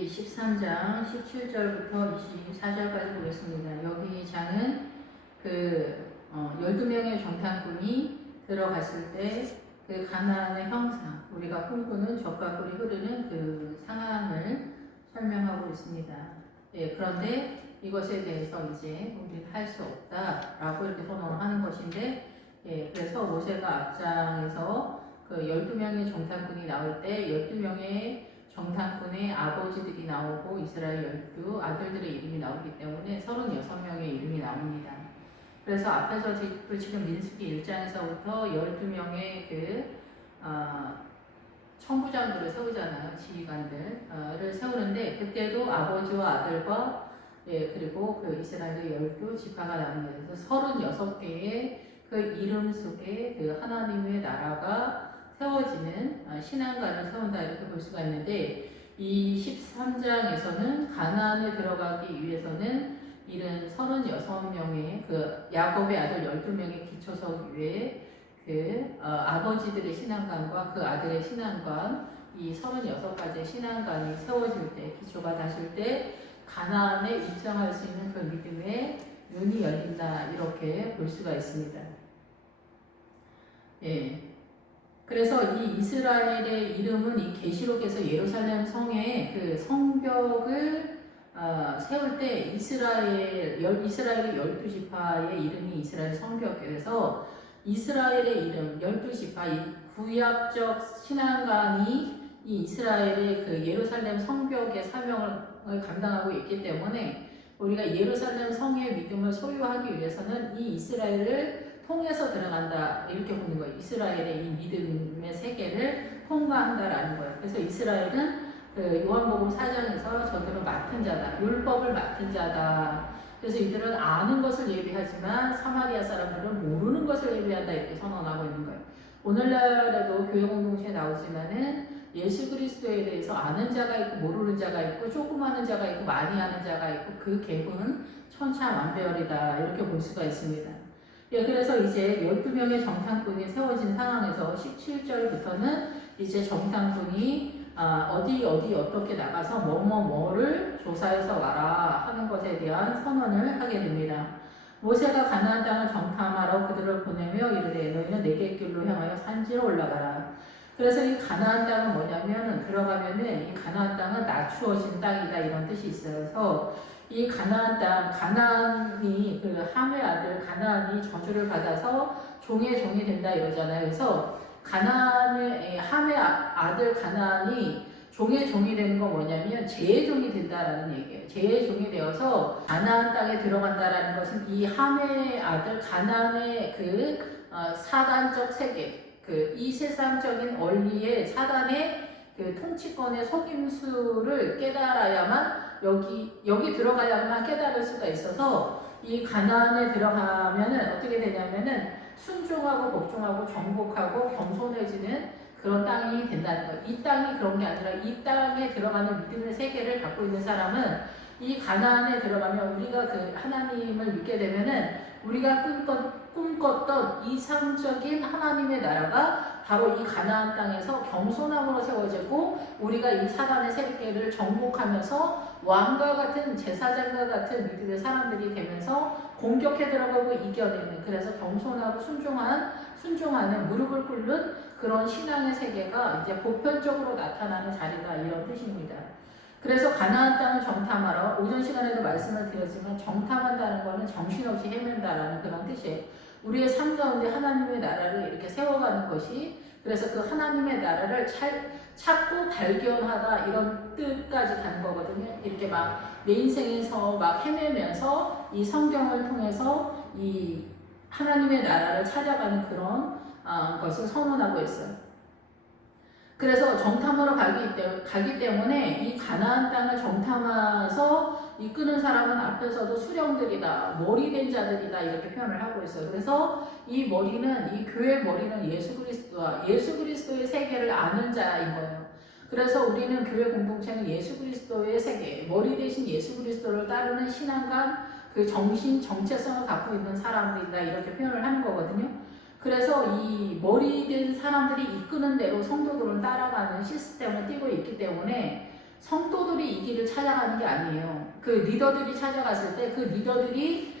민수기 13장 17절부터 24절까지 보겠습니다. 여기 장은 12명의 정탐꾼이 들어갔을 때 그 가나안의 형상, 우리가 꿈꾸는 적과 꿀이 흐르는 그 상황을 설명하고 있습니다. 예, 그런데 이것에 대해서 이제 우리가 할 수 없다라고 이렇게 선언하는 것인데, 예, 그래서 모세가 앞장에서 그 12명의 정탐꾼이 나올 때 12명의 정탐꾼의 아버지들이 나오고 이스라엘 12 아들들의 이름이 나오기 때문에 36명의 이름이 나옵니다. 그래서 앞에서 지금 민수기 1장에서부터 12명의 천부장들을 세우잖아요. 지휘관들을 세우는데, 그때도 아버지와 아들과 그리고 그 이스라엘의 12지파가 나옵니다. 그래서 36개의 그 이름 속에 그 하나님의 나라가 세워지는 신앙가를 세운다 이렇게 볼 수가 있는데, 이 13장에서는 가나안에 들어가기 위해서는 이른 36명의 그 야곱의 아들 12명의 기초석 위에 아버지들의 신앙관과 그 아들의 신앙관, 이 36가지의 신앙관이 세워질 때, 기초가 다실 때 가나안에 입성할 수 있는 그 믿음의 눈이 열린다 이렇게 볼 수가 있습니다. 예. 그래서 이 이스라엘의 이름은 이 계시록에서 예루살렘 성의 그 성벽을 세울 때 이스라엘의 12지파의 이름이 이스라엘 성벽에서 이스라엘의 이름 12지파, 이 구약적 신앙관이 이 이스라엘의 그 예루살렘 성벽의 사명을 감당하고 있기 때문에 우리가 예루살렘 성의 믿음을 소유하기 위해서는 이 이스라엘을 통해서 들어간다 이렇게 보는 거예요. 이스라엘의 이 믿음의 세계를 통과한다라는 거예요. 그래서 이스라엘은 그 요한복음 4장에서 저들은 맡은 자다, 율법을 맡은 자다. 그래서 이들은 아는 것을 예비하지만 사마리아 사람들은 모르는 것을 예비한다 이렇게 선언하고 있는 거예요. 오늘날에도 교회 공동체에 나오지만은 예수 그리스도에 대해서 아는 자가 있고 모르는 자가 있고 조금 아는 자가 있고 많이 아는 자가 있고 그 갭은 천차만별이다 이렇게 볼 수가 있습니다. 예, 그래서 이제 12명의 정탐꾼이 세워진 상황에서 17절부터는 이제 정탐꾼이 어디 어떻게 나가서 뭐를 조사해서 와라 하는 것에 대한 선언을 하게 됩니다. 모세가 가나안 땅을 정탐하러 그들을 보내며 이르되 너희는 네겝 길로 향하여 산지로 올라가라. 그래서 이 가나안 땅은 뭐냐면 들어가면은 이 가나안 땅은 낮추어진 땅이다 이런 뜻이 있어요. 그래서 이 가나안 땅, 가나안이 그 함의 아들 가나안이 저주를 받아서 종의 종이 된다 이러잖아요. 그래서 가나안의 함의 아들 가나안이 종의 종이 되는 건 뭐냐면 죄의 종이 된다라는 얘기예요. 죄의 종이 되어서 가나안 땅에 들어간다라는 것은 이 함의 아들 가나안의 사단적 세계, 이 세상적인 원리의 사단의 통치권의 속임수를 깨달아야만 여기 들어가야만 깨달을 수가 있어서 이 가나안에 들어가면은 어떻게 되냐면은 순종하고 복종하고 정복하고 겸손해지는 그런 땅이 된다는 거예요. 이 땅이 그런 게 아니라 이 땅에 들어가는 믿음의 세계를 갖고 있는 사람은 이 가나안에 들어가면 우리가 그 하나님을 믿게 되면은 우리가 꿈꿨던 이상적인 하나님의 나라가 바로 이 가나안 땅에서 겸손함으로 세워지고 우리가 이 사단의 세계를 정복하면서 왕과 같은 제사장과 같은 믿음의 사람들이 되면서 공격해 들어가고 이겨내는, 그래서 겸손하고 순종하는 무릎을 꿇는 그런 신앙의 세계가 이제 보편적으로 나타나는 자리다 이런 뜻입니다. 그래서 가나안 땅을 정탐하러, 오전 시간에도 말씀을 드렸지만 정탐한다는 것은 정신없이 헤맨다라는 그런 뜻이에요. 우리의 삶 가운데 하나님의 나라를 이렇게 세워가는 것이, 그래서 그 하나님의 나라를 찾고 발견하다 이런 뜻까지 가는 거거든요. 이렇게 막 내 인생에서 막 헤매면서 이 성경을 통해서 이 하나님의 나라를 찾아가는 그런 것을 선언하고 있어요. 그래서 정탐하러 가기 때문에 이 가나안 땅을 정탐해서 이끄는 사람은 앞에서도 수령들이다, 머리된 자들이다 이렇게 표현을 하고 있어요. 그래서 이 머리는, 이 교회의 머리는 예수 그리스도의 세계를 아는 자인 거예요. 그래서 우리는 교회 공동체는 예수 그리스도의 세계, 머리 대신 예수 그리스도를 따르는 신앙과 그 정체성을 갖고 있는 사람들이다 이렇게 표현을 하는 거거든요. 그래서 이 머리 된 사람들이 이끄는 대로 성도들은 따라가는 시스템을 띠고 있기 때문에 성도들이 이 길을 찾아가는 게 아니에요. 그 리더들이 찾아갔을 때 그 리더들이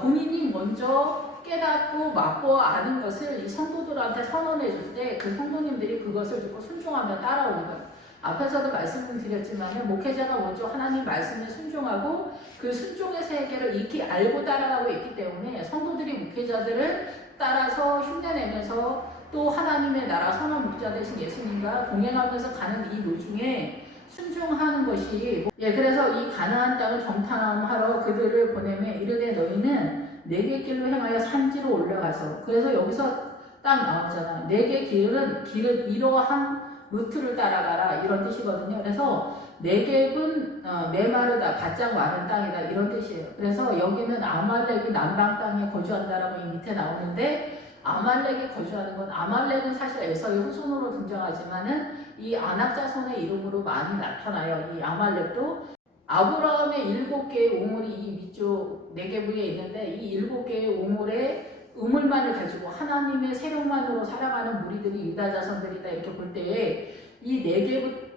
본인이 먼저 깨닫고 맛보아 아는 것을 이 성도들한테 선언해 줄 때 그 성도님들이 그것을 듣고 순종하며 따라오는 거예요. 앞에서도 말씀을 드렸지만 목회자가 먼저 하나님 말씀에 순종하고 그 순종의 세계를 익히 알고 따라가고 있기 때문에 성도들이 목회자들을 따라서 흉내내면서 또 하나님의 나라 선한 목자 되신 예수님과 동행하면서 가는 이 노중에 순종하는 것이 그래서 이 가나안 땅을 정탐하러 그들을 보내매 이르되 너희는 네개 길로 행하여 산지로 올라가서 그래서 여기서 딱 나왔잖아. 네개 길은 이러한 루트를 따라가라 이런 뜻이거든요. 그래서 네겝은 메마르다 바짝 마른 땅이다 이런 뜻이에요. 그래서 여기는 아말렉이 남방 땅에 거주한다라고 이 밑에 나오는데 아말렉이 거주하는 건 아말렉은 사실 에서의 후손으로 등장하지만은 이 아낙 자손의 이름으로 많이 나타나요. 이 아말렉도 아브라함의 7개의 우물이 이 밑쪽 네겝에 있는데 이 7개의 우물에 우물만을 가지고 하나님의 세력만으로 살아가는 무리들이 유다 자손들이다 이렇게 볼 때에 이 네겝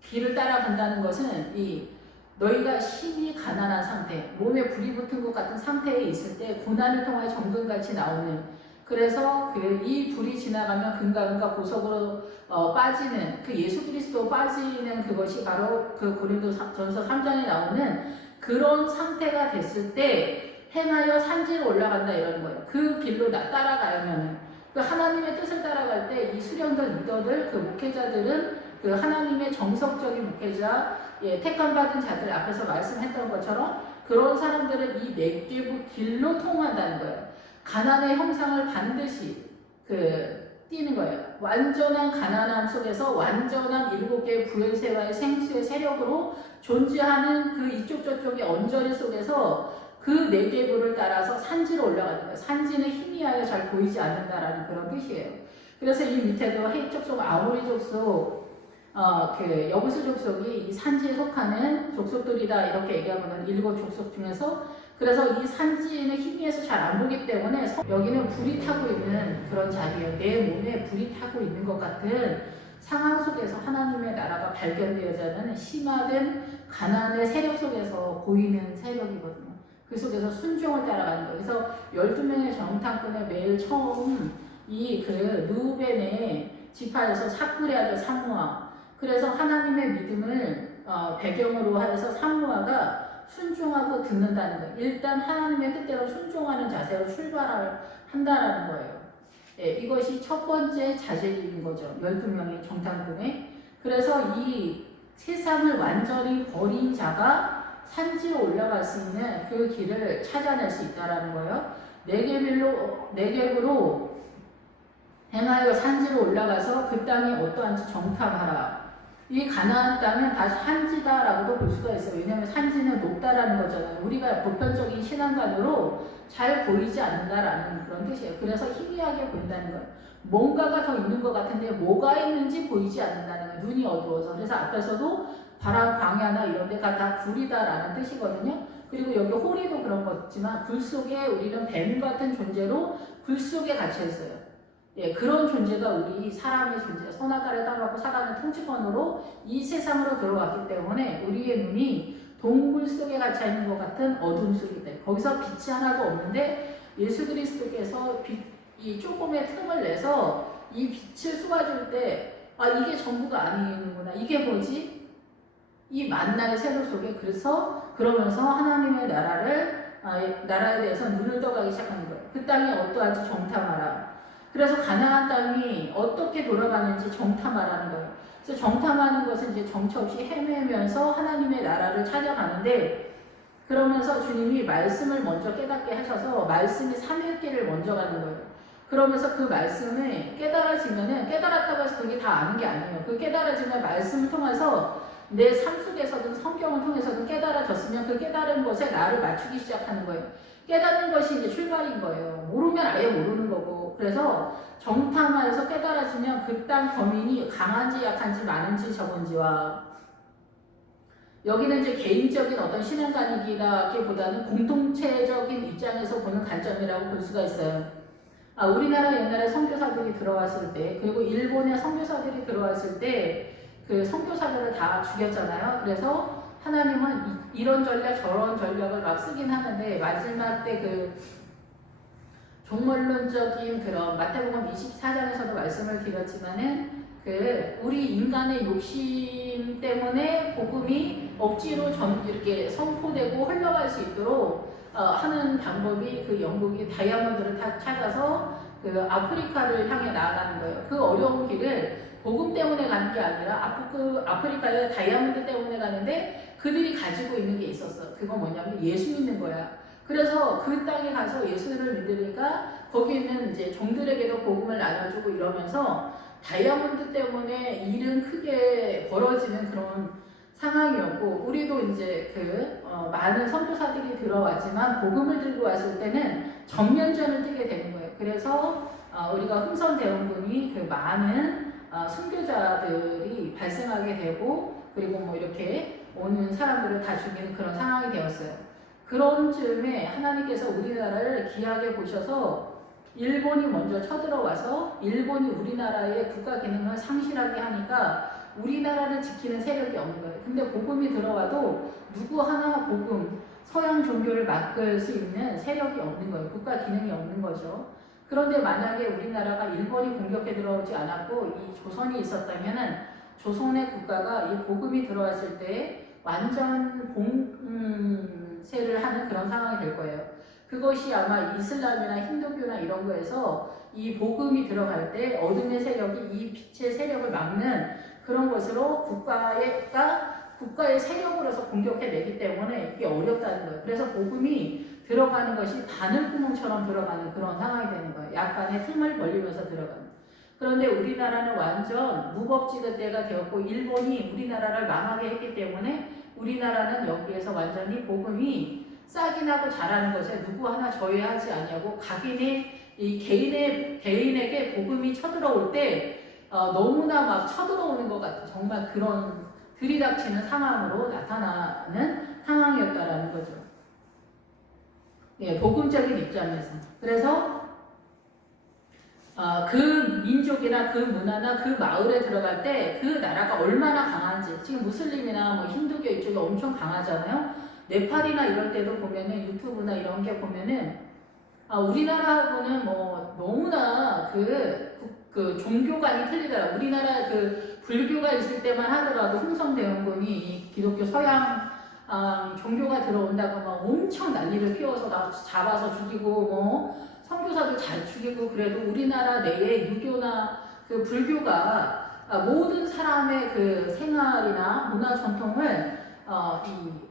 길을 따라간다는 것은 이 너희가 심히 가난한 상태, 몸에 불이 붙은 것 같은 상태에 있을 때 고난을 통해 정금같이 나오는 그래서 이 불이 지나가면 금가 보석으로 빠지는 그 예수 그리스도 빠지는 그것이 바로 그 고린도전서 3장에 나오는 그런 상태가 됐을 때 행하여 산지로 올라간다 이러는 거예요. 그 길로 따라가면 그 하나님의 뜻을 따라갈 때 이 수령들 리더들 그 목회자들은 그 하나님의 정석적인 목회자 택함받은 자들 앞에서 말씀했던 것처럼 그런 사람들은 이 네겝 길로 통한다는 거예요. 가난의 형상을 반드시 띄는 거예요. 완전한 가난함 속에서 완전한 7개의 부엘세와의 생수의 세력으로 존재하는 그 이쪽 저쪽의 언저리 속에서 그 네겝을 따라서 산지로 올라가는 거예요. 산지는 희미하여 잘 보이지 않는다라는 그런 뜻이에요. 그래서 이 밑에도 헷 족속, 아모리 족속, 여부수 족속이 이 산지에 속하는 족속들이다 이렇게 얘기하거든요. 7 족속 중에서 그래서 이 산지는 희미해서 잘 안 보기 때문에 여기는 불이 타고 있는 그런 자리예요. 내 몸에 불이 타고 있는 것 같은 상황 속에서 하나님의 나라가 발견되어지는 심화된 가난의 세력 속에서 보이는 세력이거든요. 그 속에서 순종을 따라가는 거예요. 그래서 12명의 정탐꾼의 매일 처음 르우벤의 지파에서 사쿠리 아들 삼무아 그래서 하나님의 믿음을 배경으로 해서 삼무아가 순종하고 듣는다는 거예요. 일단 하나님의 뜻대로 순종하는 자세로 출발을 한다라는 거예요. 이것이 첫 번째 자질인 거죠. 12명의 정탐꾼에. 그래서 이 세상을 완전히 버린 자가 산지로 올라갈 수 있는 그 길을 찾아낼 수 있다라는 거예요. 네겝으로 행하여 산지로 올라가서 그 땅이 어떠한지 정탐하라. 이 가나안 땅은 다 산지다라고도 볼 수가 있어요. 왜냐하면 산지는 높다라는 거잖아요. 우리가 보편적인 신앙관으로 잘 보이지 않는다라는 그런 뜻이에요. 그래서 희미하게 보인다는 거예요. 뭔가가 더 있는 것 같은데 뭐가 있는지 보이지 않는다는 거예요. 눈이 어두워서. 그래서 앞에서도 바람, 광야나 이런 데가 다 불이다라는 뜻이거든요. 그리고 여기 호리도 그런 거지만 불 속에 우리는 뱀 같은 존재로 불 속에 갇혀 있어요. 그런 존재가 우리 사람의 존재, 선악과를 따먹고 사단의 통치권으로 이 세상으로 들어왔기 때문에 우리의 눈이 동굴 속에 갇혀 있는 것 같은 어둠 속이다. 거기서 빛이 하나도 없는데 예수 그리스도께서 이 조금의 틈을 내서 이 빛을 쏘아줄 때 이게 전부가 아니는구나. 이게 뭐지? 이 만나의 세력 속에 그러면서 하나님의 나라에 대해서 눈을 떠가기 시작하는 거예요. 그 땅이 어떠한지 정탐하라. 그래서 가나안 땅이 어떻게 돌아가는지 정탐하라는 거예요. 그래서 정탐하는 것은 이제 정처 없이 헤매면서 하나님의 나라를 찾아가는데 그러면서 주님이 말씀을 먼저 깨닫게 하셔서 말씀이 삼일길을 먼저 가는 거예요. 그러면서 그 말씀을 깨달았다고 해서 그게 다 아는 게 아니에요. 그 깨달아지면 말씀을 통해서 내 삶 속에서든 성경을 통해서든 깨달아졌으면 그 깨달은 것에 나를 맞추기 시작하는 거예요. 깨닫는 것이 이제 출발인 거예요. 모르면 아예 모르는 거고. 그래서 정탐하여서 깨달아지면 그 땅 범인이 강한지 약한지 많은지 적은지와 여기는 이제 개인적인 어떤 신앙관이기보다는 공동체적인 입장에서 보는 관점이라고 볼 수가 있어요. 우리나라 옛날에 선교사들이 들어왔을 때 그리고 일본의 선교사들이 들어왔을 때 그 선교사들을 다 죽였잖아요. 그래서 하나님은 이런 전략 저런 전략을 막 쓰긴 하는데 마지막 때 그 종말론적인 그런 마태복음 24장에서도 말씀을 드렸지만은 그 우리 인간의 욕심 때문에 복음이 억지로 이렇게 선포되고 흘러갈 수 있도록 하는 방법이 그 영국이 다이아몬드를 다 찾아서 그 아프리카를 향해 나아가는 거예요. 그 어려운 길을 복음 때문에 가는 게 아니라 아프리카의 다이아몬드 때문에 가는데 그들이 가지고 있는 게 있었어. 그건 뭐냐면 예수 믿는 거야. 그래서 그 땅에 가서 예수를 믿으니까 거기 있는 이제 종들에게도 복음을 나눠주고 이러면서 다이아몬드 때문에 일은 크게 벌어지는 그런 상황이었고, 우리도 이제 많은 선교사들이 들어왔지만 복음을 들고 왔을 때는 전면전을 뛰게 되는 거예요. 그래서 우리가 흥선대원군이 그 많은 순교자들이 발생하게 되고, 그리고 뭐 이렇게 오는 사람들을 다 죽이는 그런 상황이 되었어요. 그런 즈음에 하나님께서 우리나라를 귀하게 보셔서 일본이 먼저 쳐들어와서 일본이 우리나라의 국가 기능을 상실하게 하니까 우리나라를 지키는 세력이 없는 거예요. 근데 복음이 들어와도 누구 하나 복음, 서양 종교를 막을 수 있는 세력이 없는 거예요. 국가 기능이 없는 거죠. 그런데 만약에 우리나라가 일본이 공격해 들어오지 않았고 이 조선이 있었다면은 조선의 국가가 이 복음이 들어왔을 때 완전 봉쇄를 하는 그런 상황이 될 거예요. 그것이 아마 이슬람이나 힌두교나 이런 거에서 이 복음이 들어갈 때 어둠의 세력이 이 빛의 세력을 막는 그런 것으로 국가의 세력으로서 공격해내기 때문에 이게 어렵다는 거예요. 그래서 복음이 들어가는 것이 바늘구멍처럼 들어가는 그런 상황이 되는 거예요. 약간의 틈을 벌리면서 들어가는. 그런데 우리나라는 완전 무법지대가 되었고 일본이 우리나라를 망하게 했기 때문에 우리나라는 여기에서 완전히 복음이 싹이 나고 자라는 것에 누구 하나 저해하지 아니하고 이 개인에게 복음이 쳐들어올 때 너무나 막 쳐들어오는 것 같은 정말 그런 들이닥치는 상황으로 나타나는 상황이었다라는 거죠. 예, 복음적인 입장에서. 그래서 그 민족이나 그 문화나 그 마을에 들어갈 때 그 나라가 얼마나 강한지, 지금 무슬림이나 뭐 힌두교 이쪽이 엄청 강하잖아요. 네팔이나 이럴 때도 보면은 유튜브나 이런 게 보면은 우리나라하고는 뭐 너무나 그 종교관이 틀리더라. 우리나라 그 불교가 있을 때만 하더라도 흥성대원군이 기독교 서양 종교가 들어온다고 막 엄청 난리를 피워서 다 잡아서 죽이고 뭐 선교사도 잘 죽이고, 그래도 우리나라 내에 유교나 그 불교가 모든 사람의 그 생활이나 문화 전통을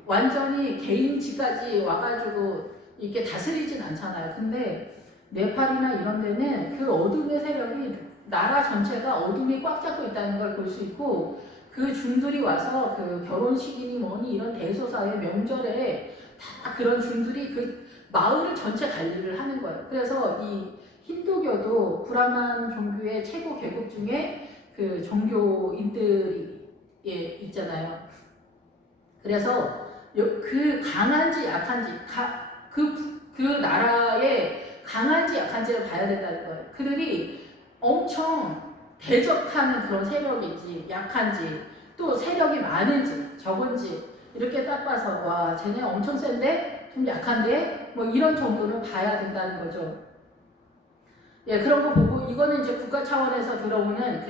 완전히 개인지까지 와가지고 이렇게 다스리진 않잖아요. 근데 네팔이나 이런 데는 그 어둠의 세력이 나라 전체가 어둠이 꽉 잡고 있다는 걸 볼 수 있고, 그 중들이 와서 그 결혼식이니 뭐니 이런 대소사의 명절에 다 그런 중들이 그 마을을 전체 관리를 하는 거예요. 그래서 이 힌두교도 브라만 종교의 최고 계급 중에 그 종교인들이 있잖아요. 그래서 그 강한지 약한지 그 나라의 강한지 약한지를 봐야 된다는 거예요. 그들이 엄청 대적하는 그런 세력인지 약한지, 또 세력이 많은지 적은지 이렇게 딱 봐서 와 쟤네 엄청 센데 좀 약한데 뭐 이런 정도는 봐야 된다는 거죠. 예, 그런 거 보고 이거는 이제 국가 차원에서 들어오는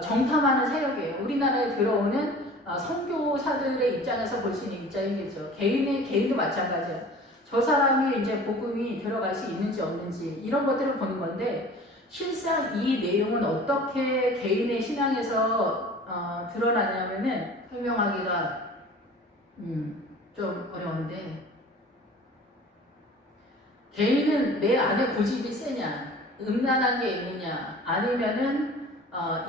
정탐하는 세력이에요. 우리나라에 들어오는 선교사들의 입장에서 볼 수 있는 입장이겠죠. 개인도 마찬가지야. 저 사람이 이제 복음이 들어갈 수 있는지 없는지 이런 것들을 보는 건데, 실상 이 내용은 어떻게 개인의 신앙에서 드러나냐면은 설명하기가 좀 어려운데, 개인은 내 안에 고집이 세냐, 음란한 게 있느냐, 아니면은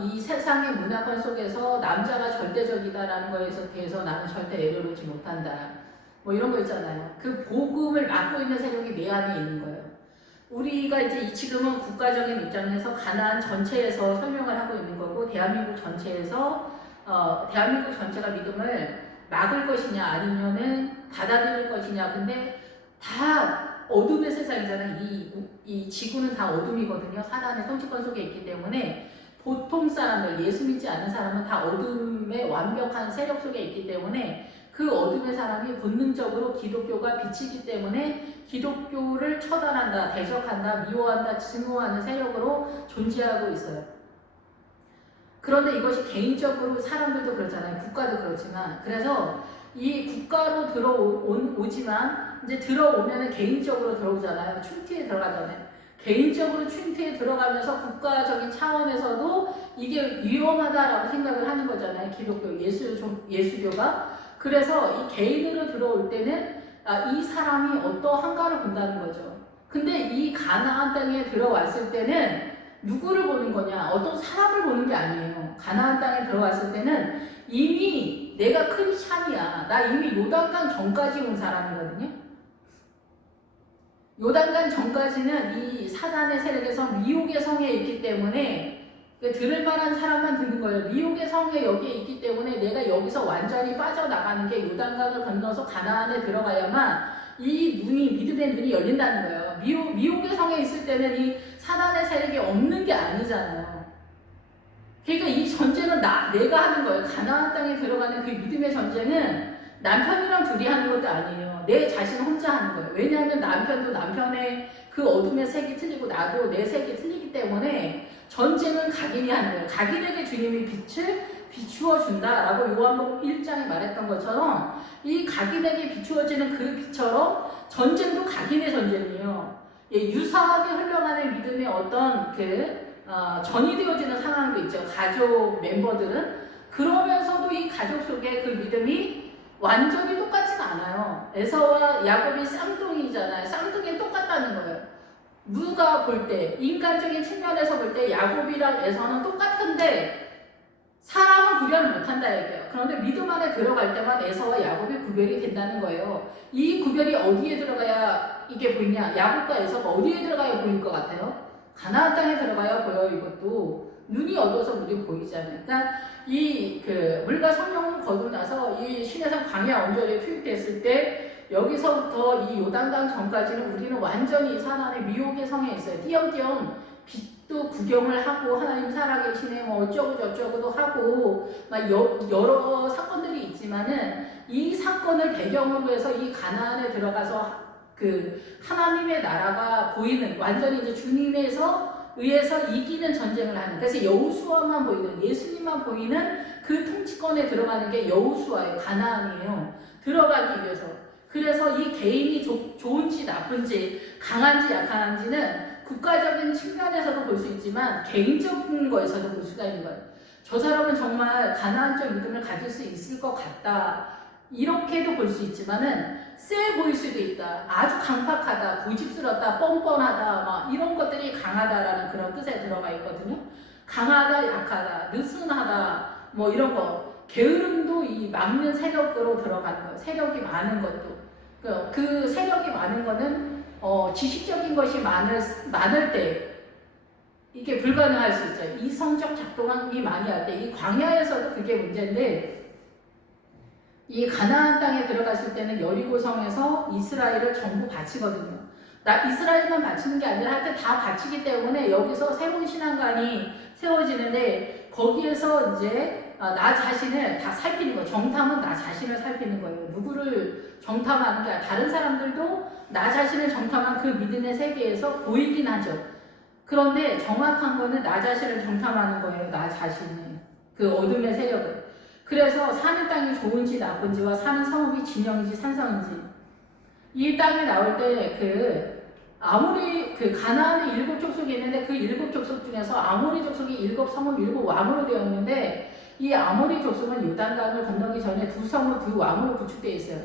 이 세상의 문화권 속에서 남자가 절대적이다라는 거에 대해서 나는 절대 내려놓지 못한다. 뭐 이런 거 있잖아요. 그 복음을 막고 있는 세력이 내 안에 있는 거예요. 우리가 이제 지금은 국가적인 입장에서 가나안 전체에서 설명을 하고 있는 거고, 대한민국 전체에서 대한민국 전체가 믿음을 막을 것이냐 아니면은 받아들일 것이냐. 근데 다 어둠의 세상이잖아요. 이 지구는 다 어둠이거든요. 사단의 통치권 속에 있기 때문에 보통 사람들, 예수 믿지 않는 사람은 다 어둠의 완벽한 세력 속에 있기 때문에 그 어둠의 사람이 본능적으로 기독교가 빛이기 때문에 기독교를 처단한다, 대적한다, 미워한다, 증오하는 세력으로 존재하고 있어요. 그런데 이것이 개인적으로 사람들도 그렇잖아요. 국가도 그렇지만. 그래서 이 국가로 들어오지만 이제 들어오면은 개인적으로 들어오잖아요. 충티에 들어가잖아요. 개인적으로 충티에 들어가면서 국가적인 차원에서도 이게 위험하다라고 생각을 하는 거잖아요. 기독교, 예수교가. 그래서 이 개인으로 들어올 때는 이 사람이 어떠한가를 본다는 거죠. 근데 이 가나안 땅에 들어왔을 때는 누구를 보는 거냐? 어떤 사람을 보는 게 아니에요. 가나안 땅에 들어왔을 때는 이미 내가 크리스찬이야. 나 이미 요단강 전까지 온 사람이거든요. 요단강 전까지는 이 사단의 세력에서 미혹의 성에 있기 때문에 들을 만한 사람만 듣는 거예요. 미혹의 성에 여기에 있기 때문에 내가 여기서 완전히 빠져나가는 게 요단강을 건너서 가나안에 들어가야만 이 눈이, 믿음의 눈이 열린다는 거예요. 미혹의 성에 있을 때는 이 사단의 세력이 없는 게 아니잖아요. 그러니까 이 전쟁은 내가 하는 거예요. 가나안 땅에 들어가는 그 믿음의 전쟁은 남편이랑 둘이 하는 것도 아니에요. 내 자신 혼자 하는 거예요. 왜냐하면 남편도 남편의 그 어둠의 색이 틀리고 나도 내 색이 틀리기 때문에 전쟁은 각인이 하는 거예요. 각인에게 주님이 빛을 비추어 준다라고 요한복음 1장에 말했던 것처럼 이 각인에게 비추어지는 그 빛처럼 전쟁도 각인의 전쟁이에요. 유사하게 흘러가는 믿음의 어떤 전이 되어지는 상황도 있죠. 가족 멤버들은. 그러면서도 이 가족 속에 그 믿음이 완전히 똑같지가 않아요. 에서와 야곱이 쌍둥이잖아요. 쌍둥이는 똑같다는 거예요. 누가 볼 때, 인간적인 측면에서 볼 때 야곱이랑 에서는 똑같은데 사람은 구별을 못한다 얘기예요. 그런데 믿음 안에 들어갈 때만 에서와 야곱이 구별이 된다는 거예요. 이 구별이 어디에 들어가야 이게 보이냐? 야곱과 에서가 어디에 들어가야 보일 것 같아요? 가나안 땅에 들어가야 보여. 이것도 눈이 어두워서 우리 보이잖아요. 그러니까 물과 성령을 거두고 나서 이 신해산 광야 언저리에 투입됐을 때 여기서부터 이 요단강 전까지는 우리는 완전히 사단의 미혹의 성에 있어요. 띄엄띄엄 빛도 구경을 하고 하나님 살아계시네 뭐 어쩌고 저쩌고도 하고 막 여러 사건들이 있지만은 이 사건을 배경으로 해서 이 가나안에 들어가서 하나님의 나라가 보이는 완전히 이제 주님에서 의해서 이기는 전쟁을 하는, 그래서 여호수아만 보이는, 예수님만 보이는 그 통치권에 들어가는 게 여호수아예요. 가나안이에요. 들어가기 위해서. 그래서 이 개인이 좋은지 나쁜지 강한지 약한지는 국가적인 측면에서도 볼 수 있지만 개인적인 거에서도 볼 수가 있는 거예요. 저 사람은 정말 가나안적 믿음을 가질 수 있을 것 같다. 이렇게도 볼 수 있지만은 세 보일 수도 있다. 아주 강팍하다, 고집스럽다, 뻔뻔하다, 막 이런 것들이 강하다라는 그런 뜻에 들어가 있거든요. 강하다, 약하다, 느슨하다, 뭐 이런 거. 게으름도 이 막는 세력으로 들어가는 거예요. 세력이 많은 것도. 그 세력이 많은 거는 지식적인 것이 많을 때 이게 불가능할 수 있어요. 이성적 작동이 많이 할 때, 이 광야에서도 그게 문제인데. 이 가나안 땅에 들어갔을 때는 여리고성에서 이스라엘을 전부 바치거든요. 이스라엘만 바치는 게 아니라 하여튼 다 바치기 때문에 여기서 새로운 신앙관이 세워지는데 거기에서 이제 나 자신을 다 살피는 거예요. 정탐은 나 자신을 살피는 거예요. 누구를 정탐하는 게 아니라 다른 사람들도 나 자신을 정탐한 그 믿음의 세계에서 보이긴 하죠. 그런데 정확한 거는 나 자신을 정탐하는 거예요. 나 자신을. 그 어둠의 세력을. 그래서 사는 땅이 좋은지 나쁜지와 사는 성읍이 진영인지 산성인지 이 땅에 나올 때 아모리 가나안의 7 족속이 있는데 그 7 족속 중에서 아모리 족속이 7 성읍 7 왕으로 되어 있는데 이 아모리 족속은 요단강을 건너기 전에 2 성읍 2 왕으로 구축되어 있어요.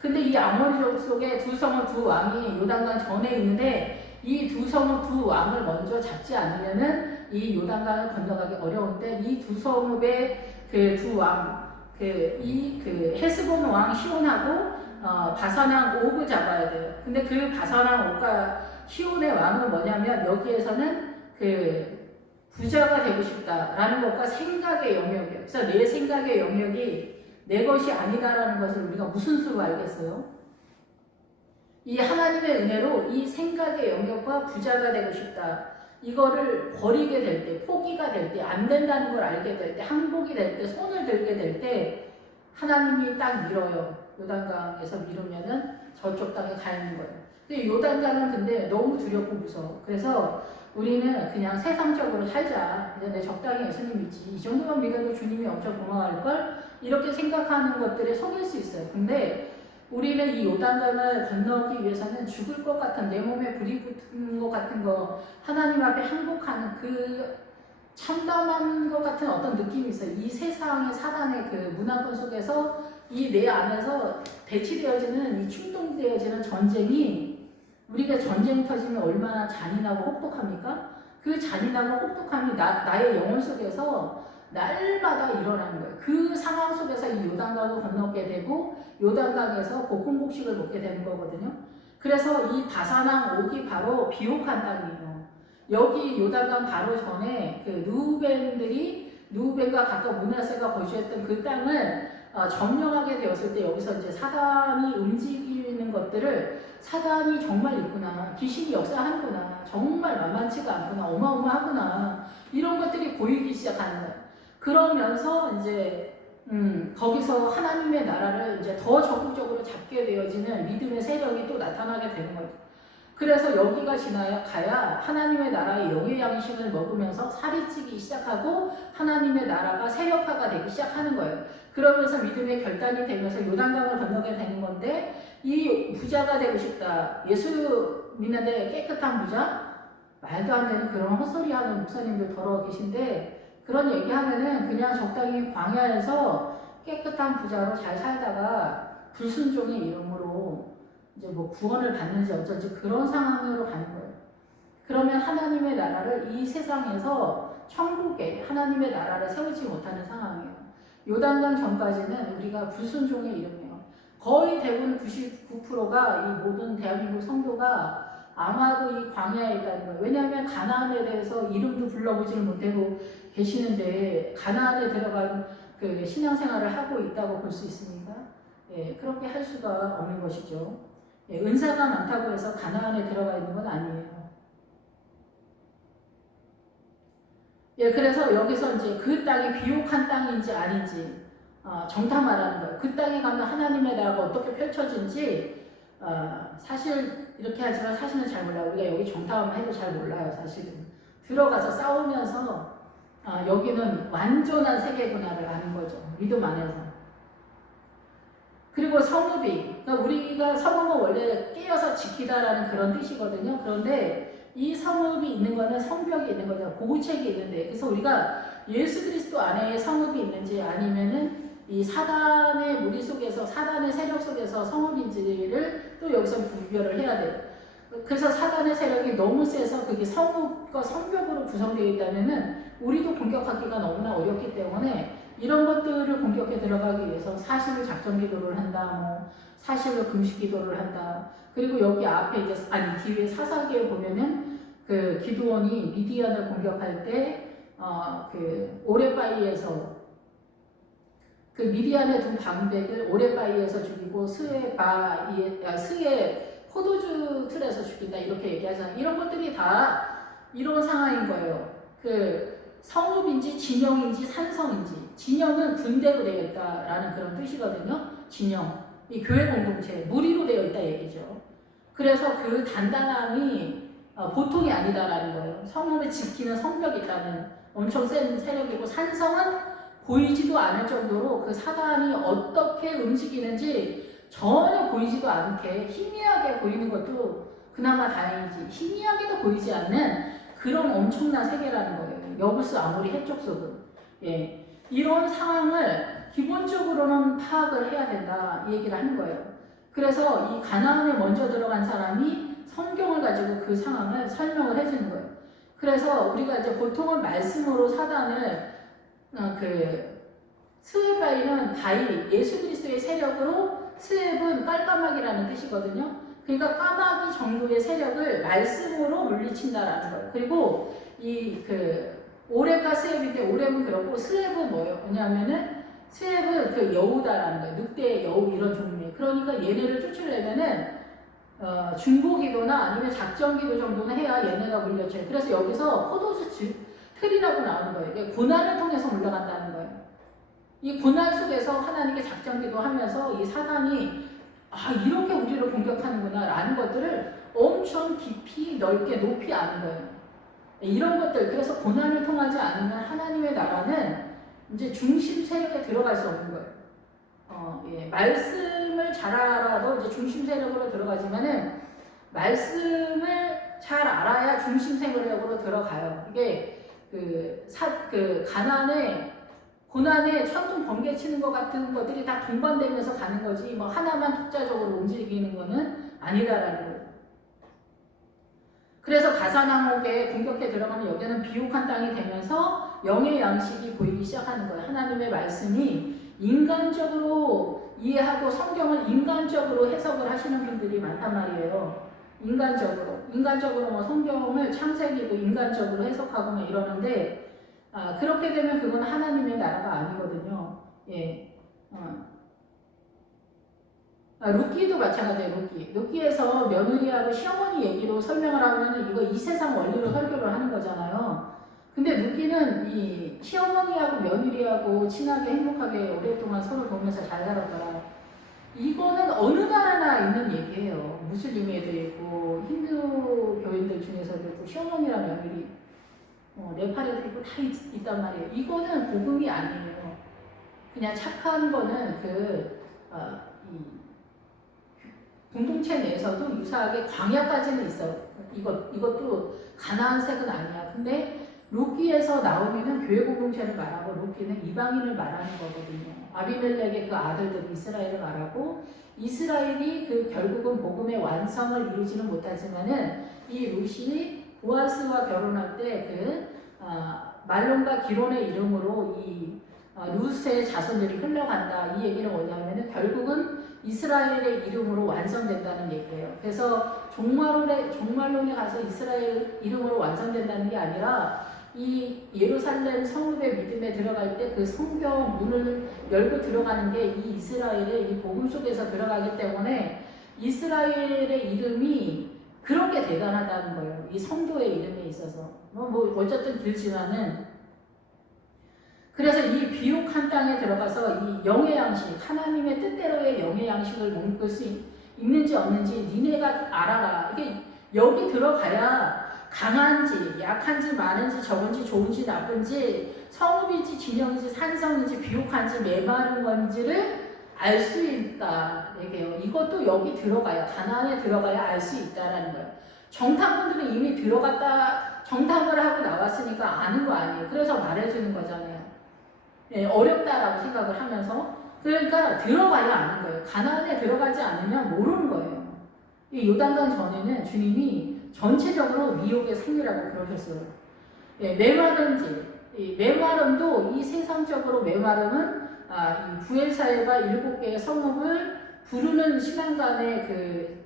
근데 이 아모리 족속의 2 성읍 2 왕이 요단강 전에 있는데 이 2 성읍 2 왕을 먼저 잡지 않으면은 이 요단강을 건너가기 어려운데 이 2 성읍의 두 왕, 헤스본 왕 시온하고 바산 왕 옥을 잡아야 돼요. 근데 그 바산 왕 옥과 시온의 왕은 뭐냐면 여기에서는 부자가 되고 싶다라는 것과 생각의 영역이에요. 그래서 내 생각의 영역이 내 것이 아니다라는 것을 우리가 무슨 수로 알겠어요? 이 하나님의 은혜로 이 생각의 영역과 부자가 되고 싶다. 이거를 버리게 될 때, 포기가 될 때, 안 된다는 걸 알게 될 때, 항복이 될 때, 손을 들게 될 때 하나님이 딱 밀어요. 요단강에서 밀으면은 저쪽 땅에 가 있는 거예요. 근데 요단강은 근데 너무 두렵고 무서워. 그래서 우리는 그냥 세상적으로 살자. 그냥 내 적당히 예수님 믿지. 이 정도만 믿어도 주님이 엄청 고마워할걸? 이렇게 생각하는 것들에 속일 수 있어요. 근데 우리는 이 요단강을 건너기 위해서는 죽을 것 같은, 내 몸에 불이 붙은 것 같은 거, 하나님 앞에 항복하는 그 참담한 것 같은 어떤 느낌이 있어요. 이 세상의 사단의 그 문화권 속에서 이 내 안에서 대치되어지는, 이 충동되어지는 전쟁이, 우리가 전쟁이 터지면 얼마나 잔인하고 혹독합니까? 그 잔인하고 혹독함이 나의 영혼 속에서 날마다 일어나는 거예요. 그 상황 속에서 이 요단강을 건너게 되고 요단강에서 볶음국식을 먹게 되는 거거든요. 그래서 이 바사랑 옥이 바로 비옥한 땅이에요. 여기 요단강 바로 전에 그 누우벤과 가까운 므낫세가 거주했던 그 땅을 점령하게 되었을 때 여기서 이제 사단이 움직이는 것들을, 사단이 정말 있구나, 귀신이 역사하는구나, 정말 만만치가 않구나, 어마어마하구나, 이런 것들이 보이기 시작하는 거예요. 그러면서 이제 거기서 하나님의 나라를 이제 더 적극적으로 잡게 되어지는 믿음의 세력이 또 나타나게 되는 거죠. 그래서 여기가 가야 하나님의 나라의 영의 양식을 먹으면서 살이 찌기 시작하고 하나님의 나라가 세력화가 되기 시작하는 거예요. 그러면서 믿음의 결단이 되면서 요단강을 건너게 되는 건데, 이 부자가 되고 싶다, 예수 믿는데 깨끗한 부자? 말도 안 되는 그런 헛소리 하는 목사님들 더러 계신데, 그런 얘기하면은 그냥 적당히 광야에서 깨끗한 부자로 잘 살다가 불순종의 이름으로 이제 뭐 구원을 받는지 어쩐지 그런 상황으로 가는 거예요. 그러면 하나님의 나라를 이 세상에서 천국에 하나님의 나라를 세우지 못하는 상황이에요. 요단강 전까지는 우리가 불순종의 이름이에요. 거의 대부분 99%가 이 모든 대한민국 성도가 아마도 이 광야에 있다는 거예요. 왜냐하면 가나안에 대해서 이름도 불러보지를 못하고 계시는데 가나안에 들어간 그 신앙생활을 하고 있다고 볼 수 있습니까? 예, 그렇게 할 수가 없는 것이죠. 예, 은사가 많다고 해서 가나안에 들어가 있는 건 아니에요. 예, 그래서 여기서 이제 그 땅이 비옥한 땅인지 아닌지 정탐 말하는 거예요. 그 땅에 가면 하나님의 나라가 어떻게 펼쳐진지 사실 이렇게 하지만 사실은 잘 몰라요. 우리가 여기 정탐해도 잘 몰라요. 사실은 들어가서 싸우면서 여기는 완전한 세계문화를 아는 거죠. 믿음 안에서. 그리고 성읍이, 그러니까 우리가 성읍은 원래 깨어서 지키다라는 그런 뜻이거든요. 그런데 이 성읍이 있는 거는 성벽이 있는 거죠. 보호책이 있는데, 그래서 우리가 예수 그리스도 안에 성읍이 있는지 아니면은 이 사단의 무리 속에서, 사단의 세력 속에서 성읍인지를 또 여기서 구별을 해야 돼요. 그래서 사단의 세력이 너무 세서 그게 성읍과 성벽으로 구성되어 있다면은 우리도 공격하기가 너무나 어렵기 때문에 이런 것들을 공격해 들어가기 위해서 사실을 작전 기도를 한다, 뭐 사실을 금식 기도를 한다. 그리고 여기 앞에 이제 뒤에 사사기에 보면은 그 기드온이 미디안을 공격할 때 그 오레바이에서 그 미디안의 두 방백을 오레바이에서 죽이고 스에 포도주 틀에서 죽인다 이렇게 얘기하잖아요. 이런 것들이 다 이런 상황인 거예요. 그 성읍인지 진영인지 산성인지, 진영은 군대로 되어 있다라는 그런 뜻이거든요. 진영, 이 교회 공동체, 무리로 되어 있다 얘기죠. 그래서 그 단단함이 보통이 아니다라는 거예요. 성읍을 지키는 성벽이 있다는 엄청 센 세력이고, 산성은 보이지도 않을 정도로 그 사단이 어떻게 움직이는지 전혀 보이지도 않게 희미하게 보이는 것도 그나마 다행이지, 희미하게도 보이지 않는 그런 엄청난 세계라는 거예요. 여부스 아모리 해쪽 속은. 예. 이런 상황을 기본적으로는 파악을 해야 된다, 이 얘기를 하는 거예요. 그래서 이 가나안에 먼저 들어간 사람이 성경을 가지고 그 상황을 설명을 해주는 거예요. 그래서 우리가 이제 보통은 말씀으로 사단을 스웹바이는 바이, 예수 그리스도의 세력으로, 스웹은 깔까마귀라는 뜻이거든요. 그러니까 까마귀 정도의 세력을 말씀으로 물리친다라는 거예요. 그리고 오랩과 스웹인데, 오랩은 그렇고 스웹은 뭐냐면은 스웹은 그 여우다라는 거예요. 늑대의 여우 이런 종류예요. 그러니까 얘네를 쫓으려면은 중보기도나 아니면 작전기도 정도는 해야 얘네가 물려줘요. 그래서 여기서 포도주 틀이라고 나오는 거예요. 이게 고난을 통해서 물러간다는 거예요. 이 고난 속에서 하나님께 작전기도 하면서 이 사단이 이렇게 우리를 공격하는구나 라는 것들을 엄청 깊이 넓게 높이 아는 거예요. 이런 것들, 그래서 고난을 통하지 않으면 하나님의 나라는 이제 중심 세력에 들어갈 수 없는 거예요. 말씀을 잘 알아도 이제 중심 세력으로 들어가지만은 말씀을 잘 알아야 중심 세력으로 들어가요. 이게 가난에 고난에 천둥 번개 치는 것 같은 것들이 다 동반되면서 가는 거지 뭐 하나만 독자적으로 움직이는 거는 아니다라는 거예요. 그래서 가사나목에 공격해 들어가면 여기는 비옥한 땅이 되면서 영의 양식이 보이기 시작하는 거예요. 하나님의 말씀이 인간적으로 이해하고 성경을 인간적으로 해석을 하시는 분들이 많단 말이에요. 인간적으로 뭐 성경을 창세기도 인간적으로 해석하고 뭐 이러는데 그렇게 되면 그건 하나님의 나라가 아니거든요. 예. 루키도 마찬가지예요. 루키에서 며느리하고 시어머니 얘기로 설명을 하면 이거 이 세상 원리로 설교를 하는 거잖아요. 근데 루키는 이 시어머니하고 며느리하고 친하게 행복하게 오랫동안 서로 보면서 잘 살았더라. 이거는 어느 나라나 있는 얘기예요. 무슬림에도 있고 힌두 교인들 중에서도 있고 시어머니랑 며느리 네팔에도 있고 다 있단 말이에요. 이거는 복음이 아니에요. 그냥 착한 거는 이 공동체 내에서도 유사하게 광야까지는 있어요. 이것도 가나안 색은 아니야. 근데 룻기에서 나오미는 교회 공동체를 말하고 룻기는 이방인을 말하는 거거든요. 아비멜렉의 그 아들들 이스라엘을 말하고 이스라엘이 결국은 복음의 완성을 이루지는 못하지만은 이 룻이 보아스와 결혼할 때 말론과 기론의 이름으로 이 룻의 자손들이 흘러간다. 이 얘기는 뭐냐면은 결국은 이스라엘의 이름으로 완성된다는 얘기예요. 그래서 종말론에 가서 이스라엘 이름으로 완성된다는 게 아니라 이 예루살렘 성읍의 믿음에 들어갈 때 그 성경 문을 열고 들어가는 게 이 이스라엘의 이 복음 속에서 들어가기 때문에 이스라엘의 이름이 그렇게 대단하다는 거예요. 이 성도의 이름에 있어서. 어쨌든 길지만은 그래서 이 비옥한 땅에 들어가서 이 영의 양식, 하나님의 뜻대로의 영의 양식을 먹을 수 있는지 없는지 니네가 알아라. 이게 여기 들어가야 강한지, 약한지, 많은지, 적은지, 좋은지, 나쁜지, 성읍인지, 진영인지, 산성인지, 비옥한지, 메마른 건지를 알 수 있다. 얘기해요. 이것도 여기 들어가야, 가나안에 들어가야 알 수 있다라는 거예요. 정탐꾼들은 이미 들어갔다, 정탐을 하고 나왔으니까 아는 거 아니에요. 그래서 말해주는 거잖아요. 네, 어렵다라고 생각을 하면서 그러니까 들어가야 아는 거예요. 가나안에 들어가지 않으면 모르는 거예요. 이 요단강 전에는 주님이 전체적으로 미혹의 생리라고 그러셨어요. 예, 메마름도 이 세상적으로 메마름은 이 부엘사엘과 7개의 성읍을 부르는 신앙간의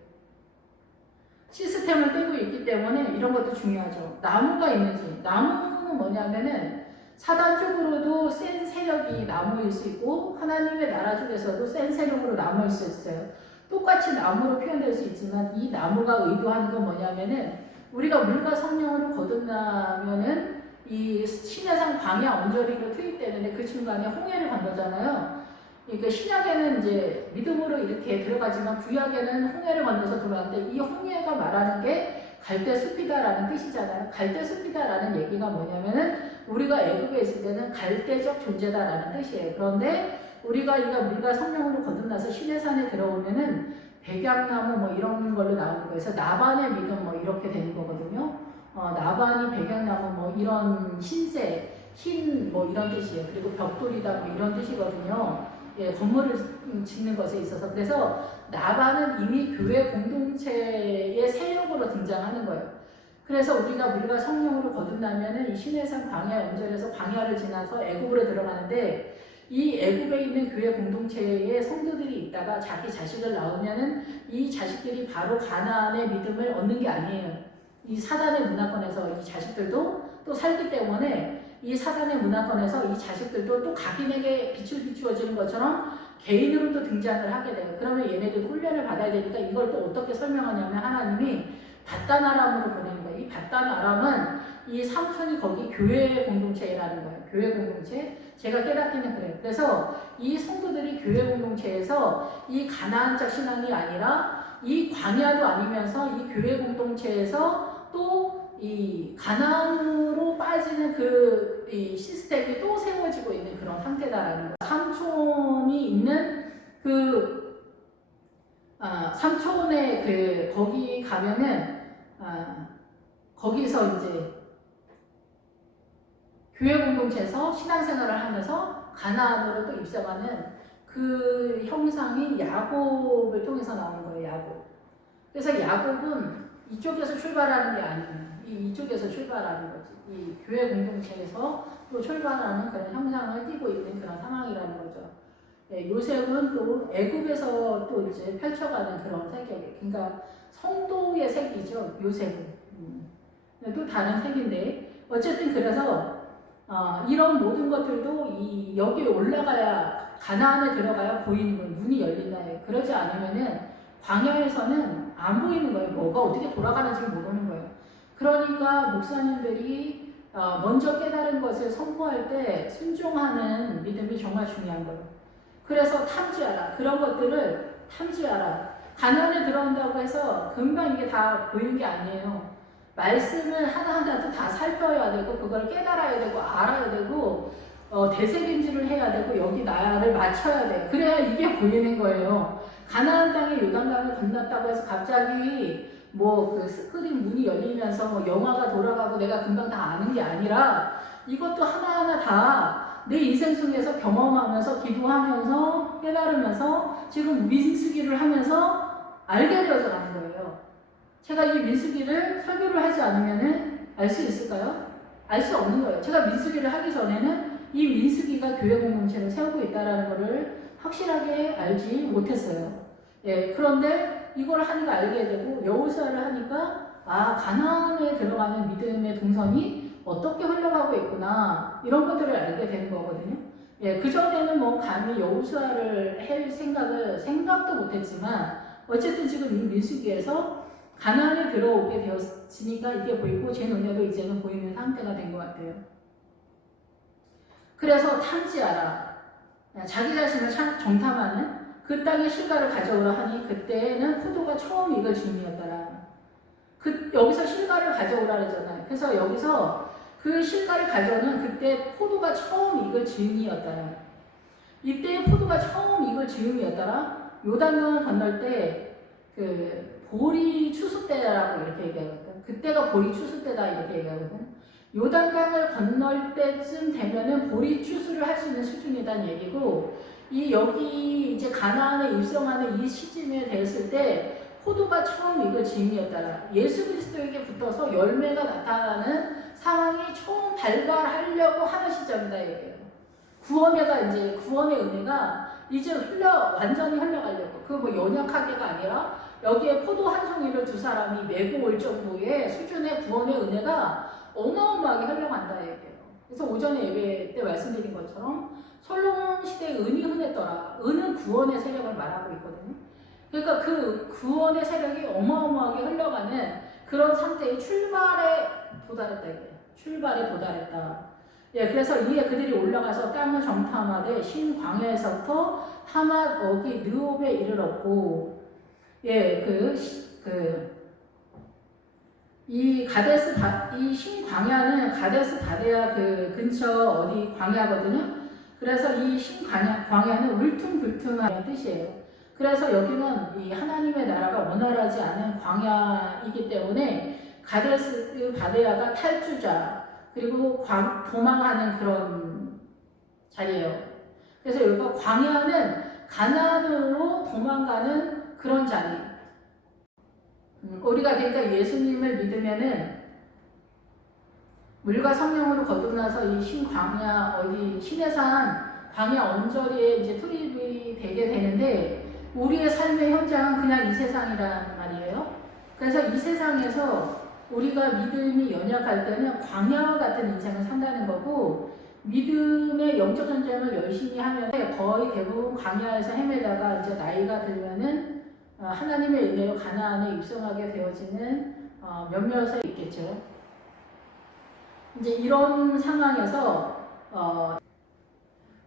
시스템을 떼고 있기 때문에 이런 것도 중요하죠. 나무가 있는지. 나무는 뭐냐면은 사단 쪽으로도 센 세력이 나무일 수 있고 하나님의 나라 쪽에서도 센 세력으로 나무일 수 있어요. 똑같이 나무로 표현될 수 있지만 이 나무가 의도하는 건 뭐냐면은 우리가 물과 성령으로 거듭나면은 이 신야상 광야 언저리로 투입되는데 그 중간에 홍해를 건너잖아요. 그러니까 신약에는 이제 믿음으로 이렇게 들어가지만 구약에는 홍해를 건너서 들어왔는데 이 홍해가 말하는 게 갈대숲이다라는 뜻이잖아요. 갈대숲이다라는 얘기가 뭐냐면은 우리가 애굽에 있을 때는 갈대적 존재다라는 뜻이에요. 그런데 우리가 물과 성령으로 거듭나서 시내산에 들어오면은 백양나무 뭐 이런 걸로 나오는 거예요. 그래서 나반의 믿음 뭐 이렇게 되는 거거든요. 나반이 백양나무 뭐 이런 흰새, 흰 뭐 이런 뜻이에요. 그리고 벽돌이다 뭐 이런 뜻이거든요. 예, 건물을 짓는 것에 있어서. 그래서 나반은 이미 교회 공동체의 세력으로 등장하는 거예요. 그래서 우리가 물과 성령으로 거듭나면은 이 시내산 광야 연절에서 광야를 지나서 애굽으로 들어가는데 이 애굽에 있는 교회 공동체의 성도들이 있다가 자기 자식을 낳으면은 이 자식들이 바로 가나안의 믿음을 얻는 게 아니에요. 이 사단의 문화권에서 이 자식들도 또 살기 때문에 이 사단의 문화권에서 이 자식들도 또 각인에게 빛을 비추어지는 것처럼 개인으로도 등장을 하게 돼요. 그러면 얘네들 훈련을 받아야 되니까 이걸 또 어떻게 설명하냐면 하나님이 바단 아람으로 보내는 거예요. 이 바단 아람은 이 삼촌이 거기 교회 공동체라는 거예요. 교회 공동체. 제가 깨닫기는 그래요. 그래서 이 성도들이 교회 공동체에서 이 가나안적 신앙이 아니라 이 광야도 아니면서 이 교회 공동체에서 또 이 가나안으로 빠지는 이 시스템이 또 세워지고 있는 그런 상태다라는 거예요. 삼촌이 있는 삼촌의 거기 가면은 거기서 이제 교회 공동체에서 신앙생활을 하면서 가나안으로 또 입성하는 그 형상이 야곱을 통해서 나오는 거예요. 야곱. 그래서 야곱은 이쪽에서 출발하는 게 아니에요. 이쪽에서 출발하는 거지. 이 교회 공동체에서 또 출발하는 그런 형상을 띠고 있는 그런 상황이라는 거죠. 예, 요셉은 또 애굽에서 또 이제 펼쳐가는 그런 세계. 그러니까 성도의 색이죠. 요셉은. 또 다른 색인데 어쨌든 그래서 이런 모든 것들도 여기에 올라가야 가나안에 들어가야 보이는 거예요. 눈이 열린다. 그러지 않으면은 광야에서는 안 보이는 거예요. 뭐가 어떻게 돌아가는지 모르는 거예요. 그러니까 목사님들이 먼저 깨달은 것을 선포할 때 순종하는 믿음이 정말 중요한 거예요. 그래서 탐지하라. 그런 것들을 탐지하라. 가나안에 들어온다고 해서 금방 이게 다 보이는 게 아니에요. 말씀을 하나하나도 다 살펴야 되고 그걸 깨달아야 되고 알아야 되고 대세림질을 해야 되고 여기 나를 맞춰야 돼. 그래야 이게 보이는 거예요. 가나안 땅에 요단강을 건넜다고 해서 갑자기 그 스크린 문이 열리면서 영화가 돌아가고 내가 금방 다 아는 게 아니라 이것도 하나하나 다 내 인생 속에서 경험하면서 기도하면서 깨달으면서 지금 민수기를 하면서 알게 되어서 가는 거예요. 제가 이 민수기를 설교를 하지 않으면 알 수 있을까요? 알 수 없는 거예요. 제가 민수기를 하기 전에는 이 민수기가 교회 공동체를 세우고 있다는 것을 확실하게 알지 못했어요. 예, 그런데 이걸 하니까 알게 되고 여호수아를 하니까 가나안에 들어가는 믿음의 동선이 어떻게 흘러가고 있구나 이런 것들을 알게 되는 거거든요. 예, 그전에는 감히 여호수아를 할 생각도 못했지만 어쨌든 지금 이 민수기에서 가나안에 들어오게 되었으니까 이게 보이고 제 눈에도 이제는 보이는 상태가 된 것 같아요. 그래서 탐지하라. 자기 자신을 정탐하는 그 땅의 실과를 가져오라 하니 그때는 포도가 처음 익을 즈음이었더라. 여기서 실과를 가져오라 그러잖아요. 그래서 여기서 그 실과를 가져오는 그때 포도가 처음 익을 즈음이었더라. 이때 포도가 처음 익을 즈음이었더라. 요단강을 건널 때 보리 추수 때라고 이렇게 얘기하거든. 그때가 보리 추수 때다 이렇게 얘기하거든. 요단강을 건널 때쯤 되면은 보리 추수를 할 수 있는 수준이란 얘기고, 여기 이제 가나안에 입성하는 이 시점에 됐을 때 포도가 처음 익을 즈음이었다라. 예수 그리스도에게 붙어서 열매가 나타나는 상황이 처음 발발하려고 하는 시점이다 얘기예요. 구원의 은혜가 이제 완전히 흘러가려고. 연약하게가 아니라 여기에 포도 한 송이를 두 사람이 메고 올 정도의 수준의 구원의 은혜가 어마어마하게 흘러간다 얘기예요. 그래서 오전에 예배 때 말씀드린 것처럼 솔로몬 시대에 은이 흔했더라. 은은 구원의 세력을 말하고 있거든요. 그러니까 그 구원의 세력이 어마어마하게 흘러가는 그런 상태의 출발에 도달했다 얘기예요. 출발에 도달했다. 예, 그래서 이에 그들이 올라가서 땅을 정탐하되 신광야에서부터 하맛 어기 느옵에 이르렀고, 예, 이 신광야는 가데스 바네아 근처 어디 광야거든요. 그래서 이 신광야는 울퉁불퉁한 뜻이에요. 그래서 여기는 이 하나님의 나라가 원활하지 않은 광야이기 때문에 가데스 바네아가 탈주자 그리고 도망하는 그런 자리예요. 그래서 여기가 광야는 가나안으로 도망가는 그런 자리. 우리가 그러니까 예수님을 믿으면은 물과 성령으로 거듭나서 이 신광야 신의 산 광야 언저리에 이제 투입이 되게 되는데 우리의 삶의 현장은 그냥 이 세상이란 말이에요. 그래서 이 세상에서 우리가 믿음이 연약할 때는 광야와 같은 인생을 산다는 거고 믿음의 영적 전쟁을 열심히 하면 거의 대부분 광야에서 헤매다가 이제 나이가 들면은 하나님의 은혜로 가나안에 입성하게 되어지는 몇몇에 있겠죠. 이제 이런 상황에서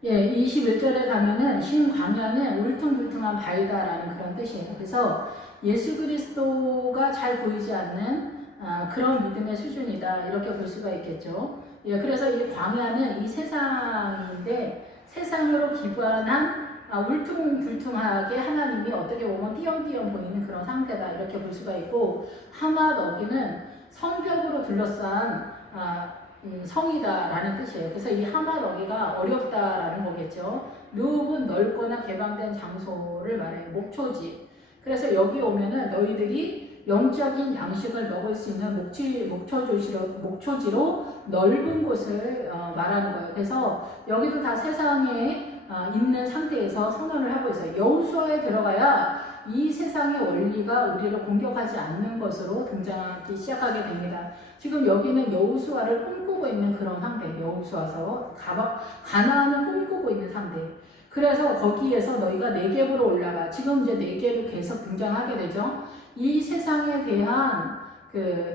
21절에 가면은 신광야는 울퉁불퉁한 바위다라는 그런 뜻이에요. 그래서 예수 그리스도가 잘 보이지 않는 그런 믿음의 수준이다 이렇게 볼 수가 있겠죠. 그래서 이 광야는 이 세상인데 세상으로 기반한 울퉁불퉁하게 하나님이 어떻게 보면 띄엄띄엄 보이는 그런 상태다 이렇게 볼 수가 있고, 하맛 어기는 성벽으로 둘러싼 성이다라는 뜻이에요. 그래서 이 하맛 어기가 어렵다라는 거겠죠. 넓은 넓거나 개방된 장소를 말해요. 목초지. 그래서 여기 오면은 너희들이 영적인 양식을 먹을 수 있는 목초지로 넓은 곳을 말하는 거예요. 그래서 여기도 다 세상에 있는 상태에서 선언을 하고 있어요. 여호수아에 들어가야 이 세상의 원리가 우리를 공격하지 않는 것으로 등장하기 시작하게 됩니다. 지금 여기는 여호수아를 꿈꾸고 있는 그런 상태, 여호수아서 가나안을 꿈꾸고 있는 상태. 그래서 거기에서 너희가 네겝으로 올라가. 지금 이제 네겝이 계속 등장하게 되죠. 이 세상에 대한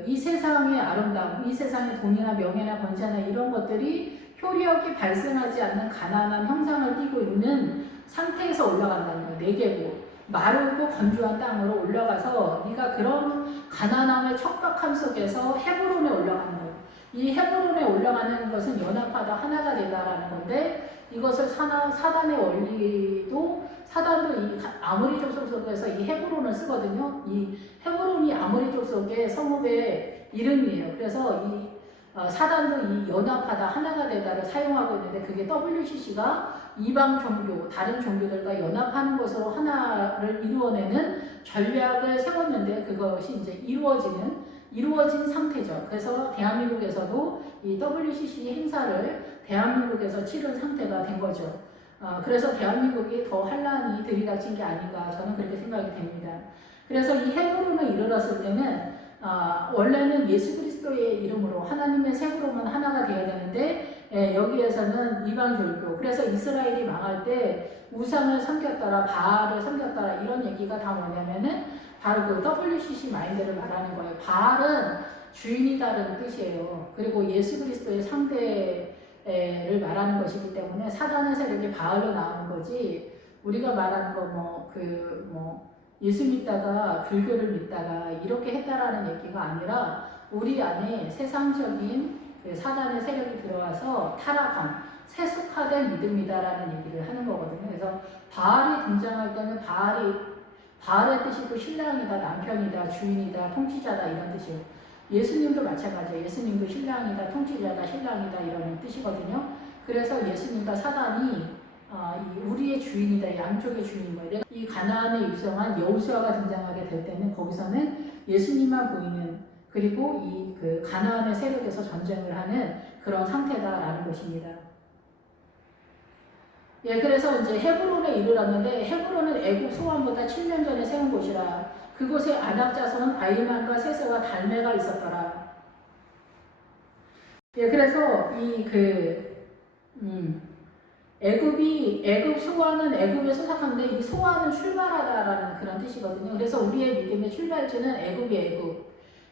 이 세상의 아름다움, 이 세상의 돈이나 명예나 권세나 이런 것들이 효력이 발생하지 않는 가난한 형상을 띠고 있는 상태에서 올라간다는 거예요. 네겝으로. 마르고 건조한 땅으로 올라가서 네가 그런 가난함의 척박함 속에서 헤브론에 올라가는 거예요. 이 헤브론에 올라가는 것은 연합하다 하나가 되다라는 건데, 이것을 사단의 원리도 사단도 이 아모리 족속 속에서 이 헤브론을 쓰거든요. 이 헤브론이 아모리 족속의 성읍의 이름이에요. 그래서 이 사단도 이 연합하다 하나가 되다를 사용하고 있는데, 그게 WCC가 이방 종교, 다른 종교들과 연합하는 것으로 하나를 이루어내는 전략을 세웠는데, 그것이 이제 이루어진 상태죠. 그래서 대한민국에서도 이 WCC 행사를 대한민국에서 치른 상태가 된 거죠. 그래서 대한민국이 더 환란이 들이닥친 게 아닌가 저는 그렇게 생각이 됩니다. 그래서 이 헤브론을 이르렀을 때는 원래는 예수 그리스도의 이름으로 하나님의 색으로만 하나가 되어야 되는데, 여기에서는 이방 종교, 그래서 이스라엘이 망할 때 우상을 섬겼더라, 바알을 섬겼더라 이런 얘기가 다 뭐냐면은 바로 그 WCC 마인드를 말하는 거예요. 바알은 주인이다라는 뜻이에요. 그리고 예수 그리스도의 상대를 말하는 것이기 때문에 사단의 세력이 바알로 나오는 거지, 우리가 말하는 거 예수 믿다가 불교를 믿다가 이렇게 했다라는 얘기가 아니라, 우리 안에 세상적인 사단의 세력이 들어와서 타락한 세속화된 믿음이다라는 얘기를 하는 거거든요. 그래서 바알이 등장할 때는 바알의 뜻이 또 신랑이다, 남편이다, 주인이다, 통치자다 이런 뜻이에요. 예수님도 마찬가지예요. 예수님도 신랑이다, 통치자다, 신랑이다 이런 뜻이거든요. 그래서 예수님과 사단이 우리의 주인이다, 양쪽의 주인인 거예요. 이 가나안에 입성한 여호수아가 등장하게 될 때는 거기서는 예수님만 보이는, 그리고 그 가나안의 세력에서 전쟁을 하는 그런 상태다라는 것입니다. 그래서 이제 헤브론에 이르렀는데, 헤브론은 애국 소환보다 7년 전에 세운 곳이라. 그곳에 아낙 자손 아이만과 세세와 달메가 있었더라. 그래서 애굽 소환은 애굽에 소속한데, 이 소환은 출발하다라는 그런 뜻이거든요. 그래서 우리의 믿음의 출발지는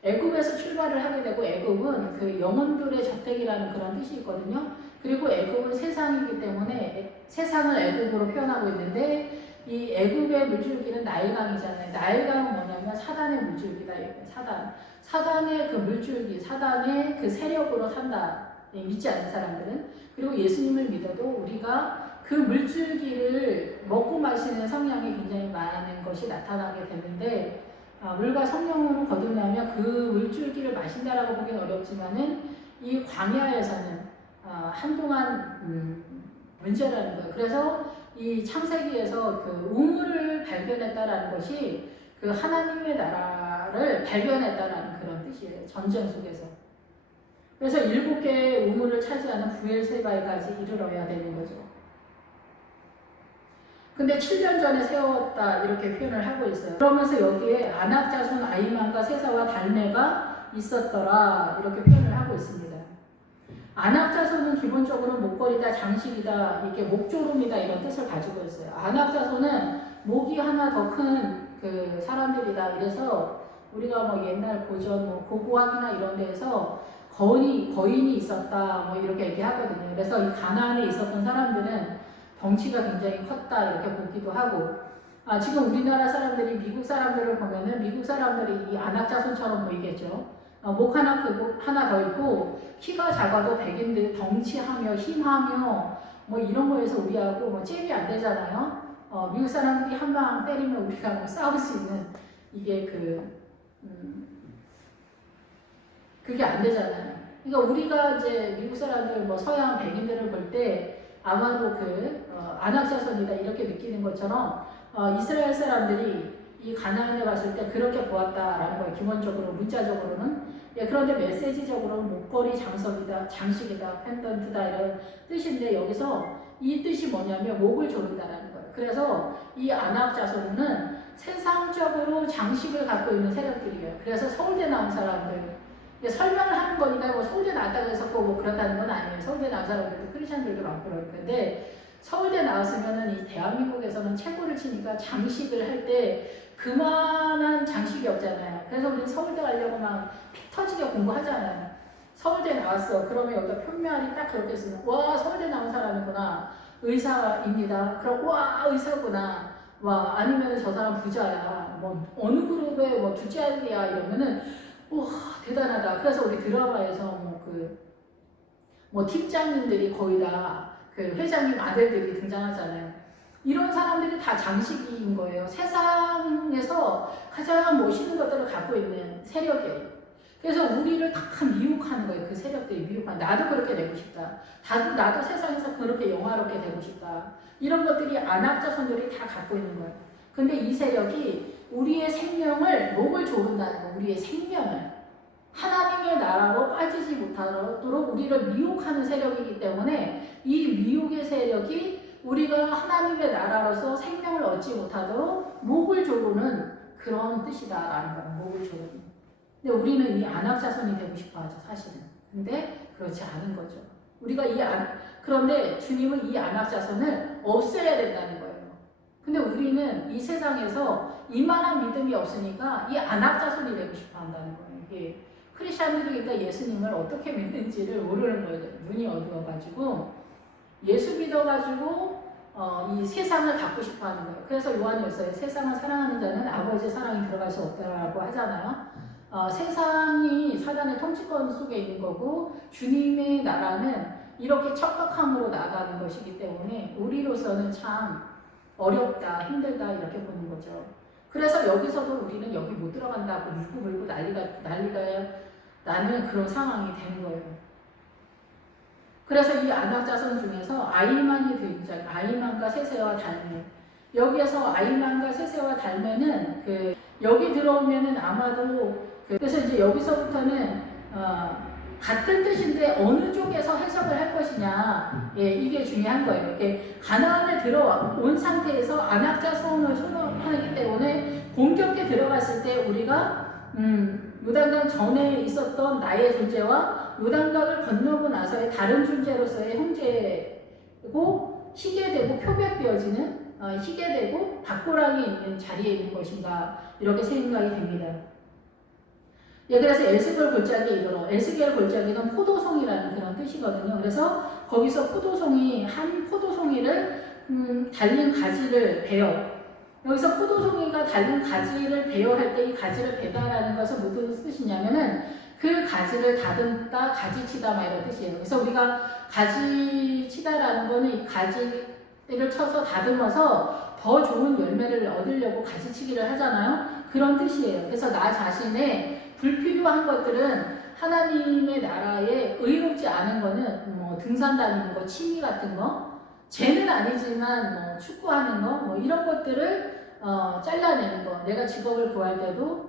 애굽에서 출발을 하게 되고, 애굽은 그 영혼들의 저택이라는 그런 뜻이 있거든요. 그리고 애굽은 세상이기 때문에 세상을 애굽으로 표현하고 있는데, 이 애굽의 물줄기는 나일강이잖아요. 나일강은 뭐냐면 사단의 물줄기다. 사단의 그 물줄기, 사단의 그 세력으로 산다. 믿지 않는 사람들은. 그리고 예수님을 믿어도 우리가 그 물줄기를 먹고 마시는 성향이 굉장히 많은 것이 나타나게 되는데, 물과 성령으로 거듭나면 그 물줄기를 마신다라고 보기는 어렵지만은, 이 광야에서는 한동안 문제라는 거예요. 그래서 이 창세기에서 그 우물을 발견했다라는 것이 그 하나님의 나라를 발견했다라는 그런 뜻이에요. 전쟁 속에서. 그래서 7개의 우물을 차지하는 부엘세바에까지 이르러야 되는 거죠. 근데 7년 전에 세웠다 이렇게 표현을 하고 있어요. 그러면서 여기에 아낙 자손 아이만과 세사와 달메가 있었더라 이렇게 표현을 하고 있습니다. 안악자손은 기본적으로 목걸이다, 장식이다, 이렇게 목조름이다 이런 뜻을 가지고 있어요. 안악자손은 목이 하나 더 큰 그 사람들이다. 이래서 우리가 뭐 옛날 고전, 뭐 고고학이나 이런 데에서 거인이 있었다, 뭐 이렇게 얘기하거든요. 그래서 이 가나안에 있었던 사람들은 덩치가 굉장히 컸다 이렇게 보기도 하고, 지금 우리나라 사람들이 미국 사람들을 보면은 미국 사람들이 이 안악자손처럼 보이겠죠. 목 하나 크고 하나 더 있고 키가 작아도 백인들 덩치하며 힘하며 뭐 이런 거에서 우리하고 뭐 잽이 안 되잖아요. 미국 사람들이 한 방 때리면 우리가 뭐 싸울 수 있는 이게 그게 안 되잖아요. 그러니까 우리가 이제 미국 사람들 뭐 서양 백인들을 볼 때 아마도 안악자손이다 이렇게 느끼는 것처럼 이스라엘 사람들이 이 가나안에 갔을 때 그렇게 보았다라는 거예요. 기본적으로 문자적으로는. 예, 그런데 메시지적으로는 목걸이 장식이다, 펜던트다 이런 뜻인데 여기서 이 뜻이 뭐냐면 목을 조른다라는 거예요. 그래서 이 안악자손은 세상적으로 장식을 갖고 있는 세력들이에요. 그래서 서울대 나온 사람들 설명을 하는 거니까 뭐 서울대 나왔다고 해서 뭐 그렇다는 건 아니에요. 서울대 나온 사람들도 크리스천들도 많고 그럴 텐데 서울대 나왔으면은 이 대한민국에서는 최고를 치니까 장식을 할 때 그만한 장식이 없잖아요. 그래서 우리는 서울대 가려고 막 피 터지게 공부하잖아요. 서울대 나왔어. 그러면 여기다 편면이 딱 그렇게 쓰면 와 서울대 나온 사람이구나. 의사입니다. 그럼 와 의사구나. 와 아니면 저 사람 부자야. 뭐 어느 그룹의 뭐 둘째 아들이야 이러면은 와 대단하다. 그래서 우리 드라마에서 뭐 팀장님들이 거의 다 그 회장님 아들들이 등장하잖아요. 이런 사람들이 다 장식인 거예요. 세상에서 가장 멋있는 것들을 갖고 있는 세력이에요. 그래서 우리를 다 미혹하는 거예요. 그 세력들이 미혹하는. 나도 그렇게 되고 싶다. 나도 세상에서 그렇게 영화롭게 되고 싶다. 이런 것들이 안악자손들이 다 갖고 있는 거예요. 근데 이 세력이 우리의 생명을 목을 조른다는 거. 우리의 생명을. 하나님의 나라로 빠지지 못하도록 우리를 미혹하는 세력이기 때문에 이 미혹의 세력이 우리가 하나님의 나라로서 생명을 얻지 못하도록 목을 조르는 그런 뜻이다라는 거예요. 목을 조르는. 근데 우리는 이 안악자손이 되고 싶어 하죠, 사실은. 근데 그렇지 않은 거죠. 우리가 그런데 주님은 이 안악자손을 없애야 된다는 거예요. 근데 우리는 이 세상에서 이만한 믿음이 없으니까 이 안악자손이 되고 싶어 한다는 거예요. 이게 크리스천들이 그러니까 예수님을 어떻게 믿는지를 모르는 거예요. 눈이 어두워가지고 예수 믿어가지고 이 세상을 갖고 싶어하는 거예요. 그래서 요한일서에 세상을 사랑하는 자는 아버지의 사랑이 들어갈 수 없다라고 하잖아요. 세상이 사단의 통치권 속에 있는 거고 주님의 나라는 이렇게 척박함으로 나가는 것이기 때문에 우리로서는 참 어렵다, 힘들다 이렇게 보는 거죠. 그래서 여기서도 우리는 여기 못 들어간다고 물고 물고 난리가 나는 그런 상황이 되는 거예요. 그래서 이 안악자손 중에서 아이만이 등장, 아이만과 세세와 달메. 여기에서 아이만과 세세와 달메는 여기 들어오면은 아마도 그래서 이제 여기서부터는 같은 뜻인데 어느 쪽에서 해석을 할 것이냐, 예, 이게 중요한 거예요. 이렇게 가나안에 들어온 상태에서 안악자손을 선언하기 때문에 본격에 들어갔을 때 우리가 요단강 전에 있었던 나의 존재와 요단강을 건너고 나서의 다른 존재로서의 형제고 희게되고 표백되어지는 희게되고 닭고랑이 있는 자리에 있는 것인가 이렇게 생각이 됩니다. 예, 그래서 에스겔 골짜기에 이르러 에스겔 골짜기는 포도송이라는 그런 뜻이거든요. 그래서 거기서 한 포도송이를 달린 가지를 베어 여기서 포도송이가 달린 가지를 베어할 때 이 가지를 베다라는 것은 무슨 뜻이냐면은 그 가지를 다듬다, 가지치다 막 이런 뜻이에요. 그래서 우리가 가지치다라는 거는 이 가지를 쳐서 다듬어서 더 좋은 열매를 얻으려고 가지치기를 하잖아요. 그런 뜻이에요. 그래서 나 자신의 불필요한 것들은 하나님의 나라에 의롭지 않은 거는 뭐 등산 다니는 거, 취미 같은 거, 죄는 아니지만 뭐 축구하는 거, 뭐 이런 것들을 잘라내는 거. 내가 직업을 구할 때도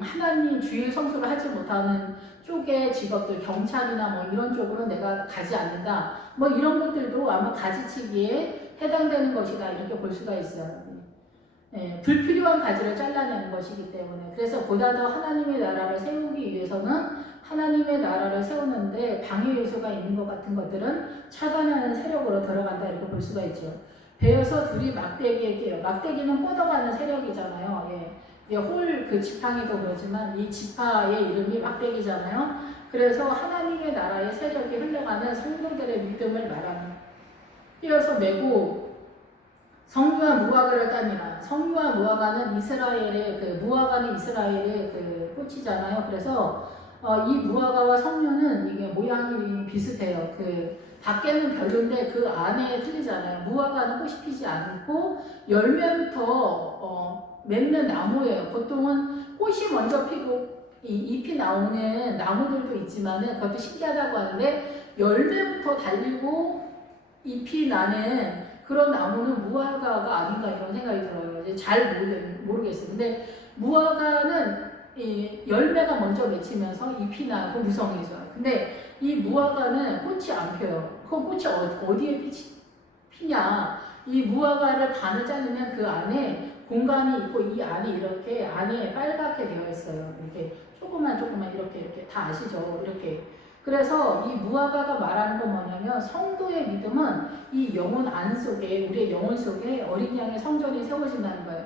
하나님 주일 성수를 하지 못하는 쪽의 직업들, 경찰이나 뭐 이런 쪽으로 내가 가지 않는다. 뭐 이런 것들도 아마 가지치기에 해당되는 것이다. 이렇게 볼 수가 있어요. 불필요한 가지를 잘라내는 것이기 때문에 그래서 보다 더 하나님의 나라를 세우기 위해서는 하나님의 나라를 세우는데 방해 요소가 있는 것 같은 것들은 차단하는 세력으로 들어간다 이렇게 볼 수가 있죠. 베어서 둘이 막대기에게요. 막대기는 뻗어가는 세력이잖아요. 홀 그 지팡이도 그렇지만 이 지파의 이름이 막대기잖아요. 그래서 하나님의 나라의 세력이 흘러가는 성도들의 믿음을 말하는 띄어서 메고 성류와 무화과를 따니라. 성류와 무화과는 이스라엘의 무화과는 이스라엘의 꽃이잖아요. 그래서 이 무화과와 성류는 이게 모양이 비슷해요. 밖에는 별론데 그 안에 틀리잖아요. 무화과는 꽃이 피지 않고 열매부터 맺는 나무예요. 보통은 꽃이 먼저 피고 잎이 나오는 나무들도 있지만은 그것도 신기하다고 하는데 열매부터 달리고 잎이 나는 그런 나무는 무화과가 아닌가 이런 생각이 들어요. 이제 잘 모르겠어요. 근데 무화과는 열매가 먼저 맺히면서 잎이 나고 무성해져요. 근데 이 무화과는 꽃이 안 펴요. 그 꽃이 어디에 피냐? 이 무화과를 반을 자르면 그 안에 공간이 있고 이 안이 이렇게 안에 빨갛게 되어 있어요. 이렇게 조그만 이렇게 다 아시죠? 이렇게. 그래서 이 무화과가 말하는 건 뭐냐면 성도의 믿음은 이 영혼 안 속에 우리의 영혼 속에 어린 양의 성전이 세워진다는 거예요.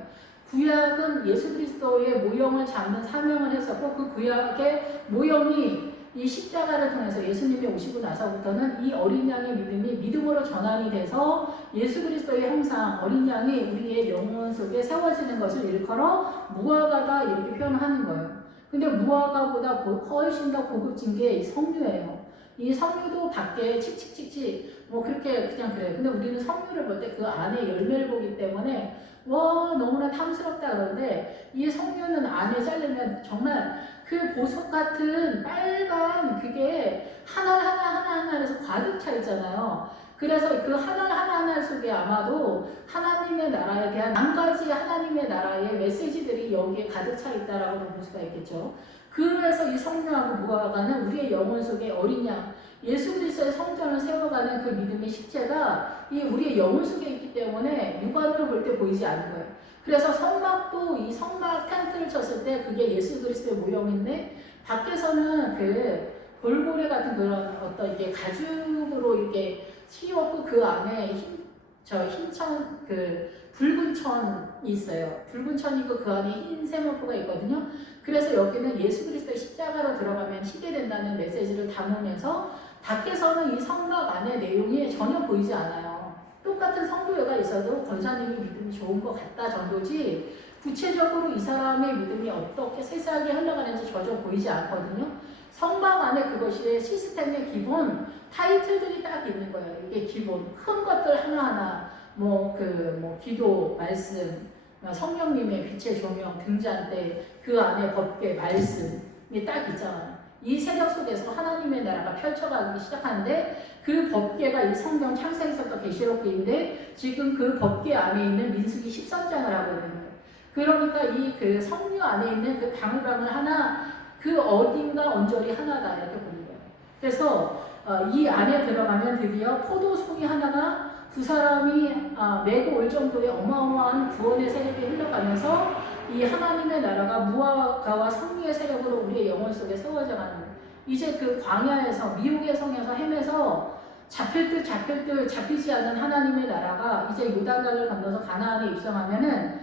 구약은 예수 그리스도의 모형을 잡는 사명을 했었고 그 구약의 모형이 이 십자가를 통해서 예수님이 오시고 나서부터는 이 어린 양의 믿음이 믿음으로 전환이 돼서 예수 그리스도의 형상 어린 양이 우리의 영혼 속에 세워지는 것을 일컬어 무화과다 이렇게 표현하는 거예요. 근데 무화과보다 훨씬 더 고급진 게 이 석류예요. 이 석류도 밖에 칙칙칙칙 그렇게 그냥 그래요. 근데 우리는 석류를 볼 때 그 안에 열매를 보기 때문에 너무나 탐스럽다 그러는데 이 석류는 안에 자르면 정말 그 보석 같은 빨간 그게 하나에서 가득 차 있잖아요. 그래서 그 하나 속에 아마도 하나님의 나라에 대한 한 가지 하나님의 나라의 메시지들이 여기에 가득 차 있다라고 볼 수가 있겠죠. 그래서 이 성령하고 무화과는 우리의 영혼 속에 어린 양, 예수 그리스도의 성전을 세워가는 그 믿음의 실제가 이 우리의 영혼 속에 있기 때문에 육안으로 볼 때 보이지 않는 거예요. 그래서 성막도 이 성막 텐트를 쳤을 때 그게 예수 그리스도의 모형인데 밖에서는 돌고래 같은 그런 어떤 이게 가죽으로 이렇게 씌웠고 그 안에 흰천 붉은 천이 있어요. 붉은 천이고 그 안에 흰 세마포가 있거든요. 그래서 여기는 예수 그리스도의 십자가로 들어가면 희게 된다는 메시지를 담으면서 밖에서는 이 성막 안의 내용이 전혀 보이지 않아요. 똑같은 성도회가 있어도 권사님이 믿음이 좋은 것 같다 정도지 구체적으로 이 사람의 믿음이 어떻게 세세하게 흘러가는지 전혀 보이지 않거든요. 성막 안에 그것이 시스템의 기본 타이틀들이 딱 있는 거예요. 이게 기본 큰 것들 하나하나 기도, 말씀, 성령님의 빛의 조명, 등잔대, 그 안에 법궤, 말씀이 딱 있잖아요. 이 세력 속에서 하나님의 나라가 펼쳐가기 시작하는데 그 법궤가 이 성경 창세기서부터 계시록기인데 지금 그 법궤 안에 있는 민수기 13장을 하고 있는 거예요. 그러니까 이 성류 안에 있는 그 방울방울 하나 그 어딘가 언저리 하나다 이렇게 보는 거예요. 그래서 이 안에 들어가면 드디어 포도송이 하나가 두 사람이 메고 올 정도의 어마어마한 구원의 세력이 흘러가면서 이 하나님의 나라가 무화과와 성류의 세력으로 우리의 영혼 속에 세워져 가는 거예요. 이제 그 광야에서 미혹의 성에서 헤매서 잡힐 듯 잡히지 않는 하나님의 나라가 이제 요단강을 건너서 가나안에 입성하면은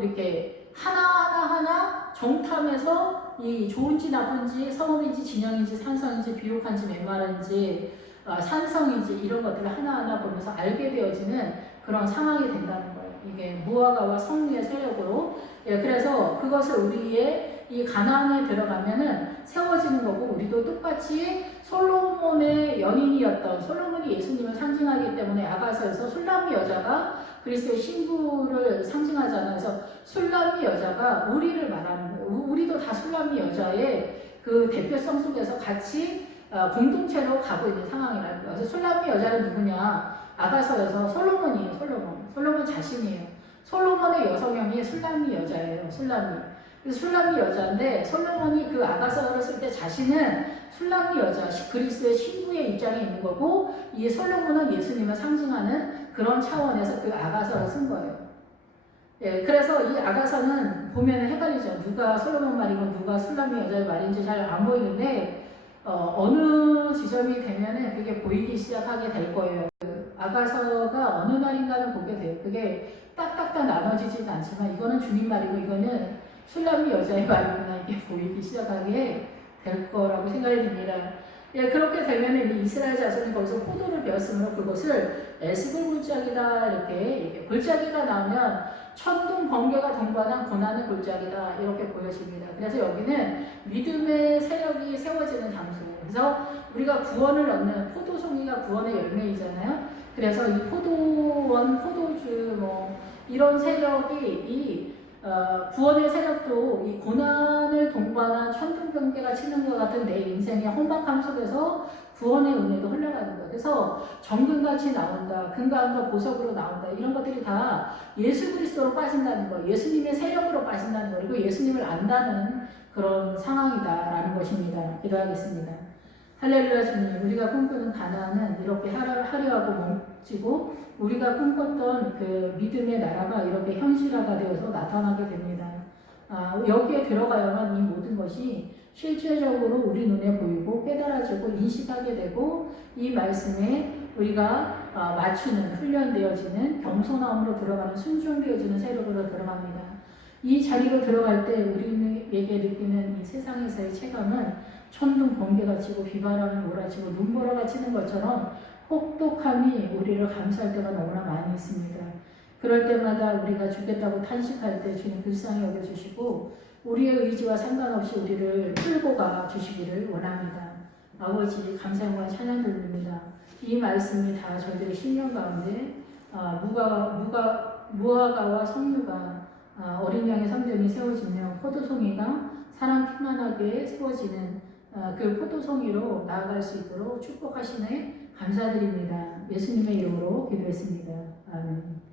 이렇게 하나 정탐해서 이 좋은지 나쁜지 성읍인지 진영인지 산성인지 비옥한지 메마른지 산성인지 이런 것들을 하나하나 보면서 알게 되어지는 그런 상황이 된다는 거예요. 이게 무화과와 성류의 세력으로. 그래서 그것을 우리의 이 가나안에 들어가면은 세워지는 거고 우리도 똑같이 솔로몬의 연인이었던 솔로몬이 예수님을 상징하기 때문에 아가서에서 술람미 여자가 그리스도의 신부를 상징하잖아요. 그래서 술람미 여자가 우리를 말하는 거예요. 우리도 다 술람미 여자의 그 대표성 속에서 같이 공동체로 가고 있는 상황이라는 거예요. 그래서 술람미 여자는 누구냐? 아가서에서 솔로몬이에요. 솔로몬 자신이에요. 솔로몬의 여성형이 술람미 여자예요. 술람미 여자인데 솔로몬이 그 아가서를 쓸 때 자신은 술람미 여자, 그리스도의 신부의 입장에 있는 거고 이 솔로몬은 예수님을 상징하는 그런 차원에서 그 아가서를 쓴 거예요. 예, 그래서 이 아가서는 보면 헷갈리죠. 누가 솔로몬 말이고 누가 술람미 여자의 말인지 잘 안 보이는데 어느 지점이 되면은 그게 보이기 시작하게 될 거예요. 그 아가서가 어느 말인가는 보게 돼요. 그게 딱딱딱 나눠지진 않지만 이거는 주님 말이고 이거는 술람미 여자의 말이구나 이게 보이기 시작하게 될 거라고 생각이 듭니다. 예, 그렇게 되면은 이 이스라엘 자손이 거기서 포도를 베었으므로 그것을 에스골 골짜기다 이렇게 골짜기가 나오면 천둥 번개가 동반한 고난의 골짜기다 이렇게 보여집니다. 그래서 여기는 믿음의 세력이 세워지는 장소예요. 그래서 우리가 구원을 얻는 포도송이가 구원의 열매이잖아요. 그래서 이 포도원, 포도주 뭐 이런 세력이 이 구원의 세력도 이 고난을 동반한 천둥 번개가 치는 것 같은 내 인생의 혼박함 속에서 구원의 은혜도 흘러가는 거예요. 그래서 정금같이 나온다, 금강과 보석으로 나온다 이런 것들이 다 예수 그리스도로 빠진다는 거, 예수님의 세력으로 빠진다는 거, 그리고 예수님을 안다는 그런 상황이다라는 것입니다. 기도하겠습니다. 할렐루야 주님, 우리가 꿈꾸는 가나안은 이렇게 화려하고 멋지고 우리가 꿈꿨던 그 믿음의 나라가 이렇게 현실화가 되어서 나타나게 됩니다. 여기에 들어가야만 이 모든 것이 실제적으로 우리 눈에 보이고 깨달아지고 인식하게 되고 이 말씀에 우리가 맞추는 훈련되어지는 겸손함으로 들어가는 순종되어지는 세력으로 들어갑니다. 이 자리로 들어갈 때 우리에게 느끼는 이 세상에서의 체감은 천둥 번개가 치고 비바람이 몰아치고 눈보라가 치는 것처럼 혹독함이 우리를 감쌀 때가 너무나 많이 있습니다. 그럴 때마다 우리가 죽겠다고 탄식할 때 주님 불쌍히 여겨주시고 우리의 의지와 상관없이 우리를 끌고 가 주시기를 원합니다. 아버지 감사와 찬양 드립니다. 이 말씀이 다 저희들의 신령 가운데 무화과와 석류가 어린 양의 성전이 세워지며 포도송이가 사람 피만하게 세워지는 그 포도송이로 나아갈 수 있도록 축복하시네 감사드립니다. 예수님의 이름으로 기도했습니다. 아멘.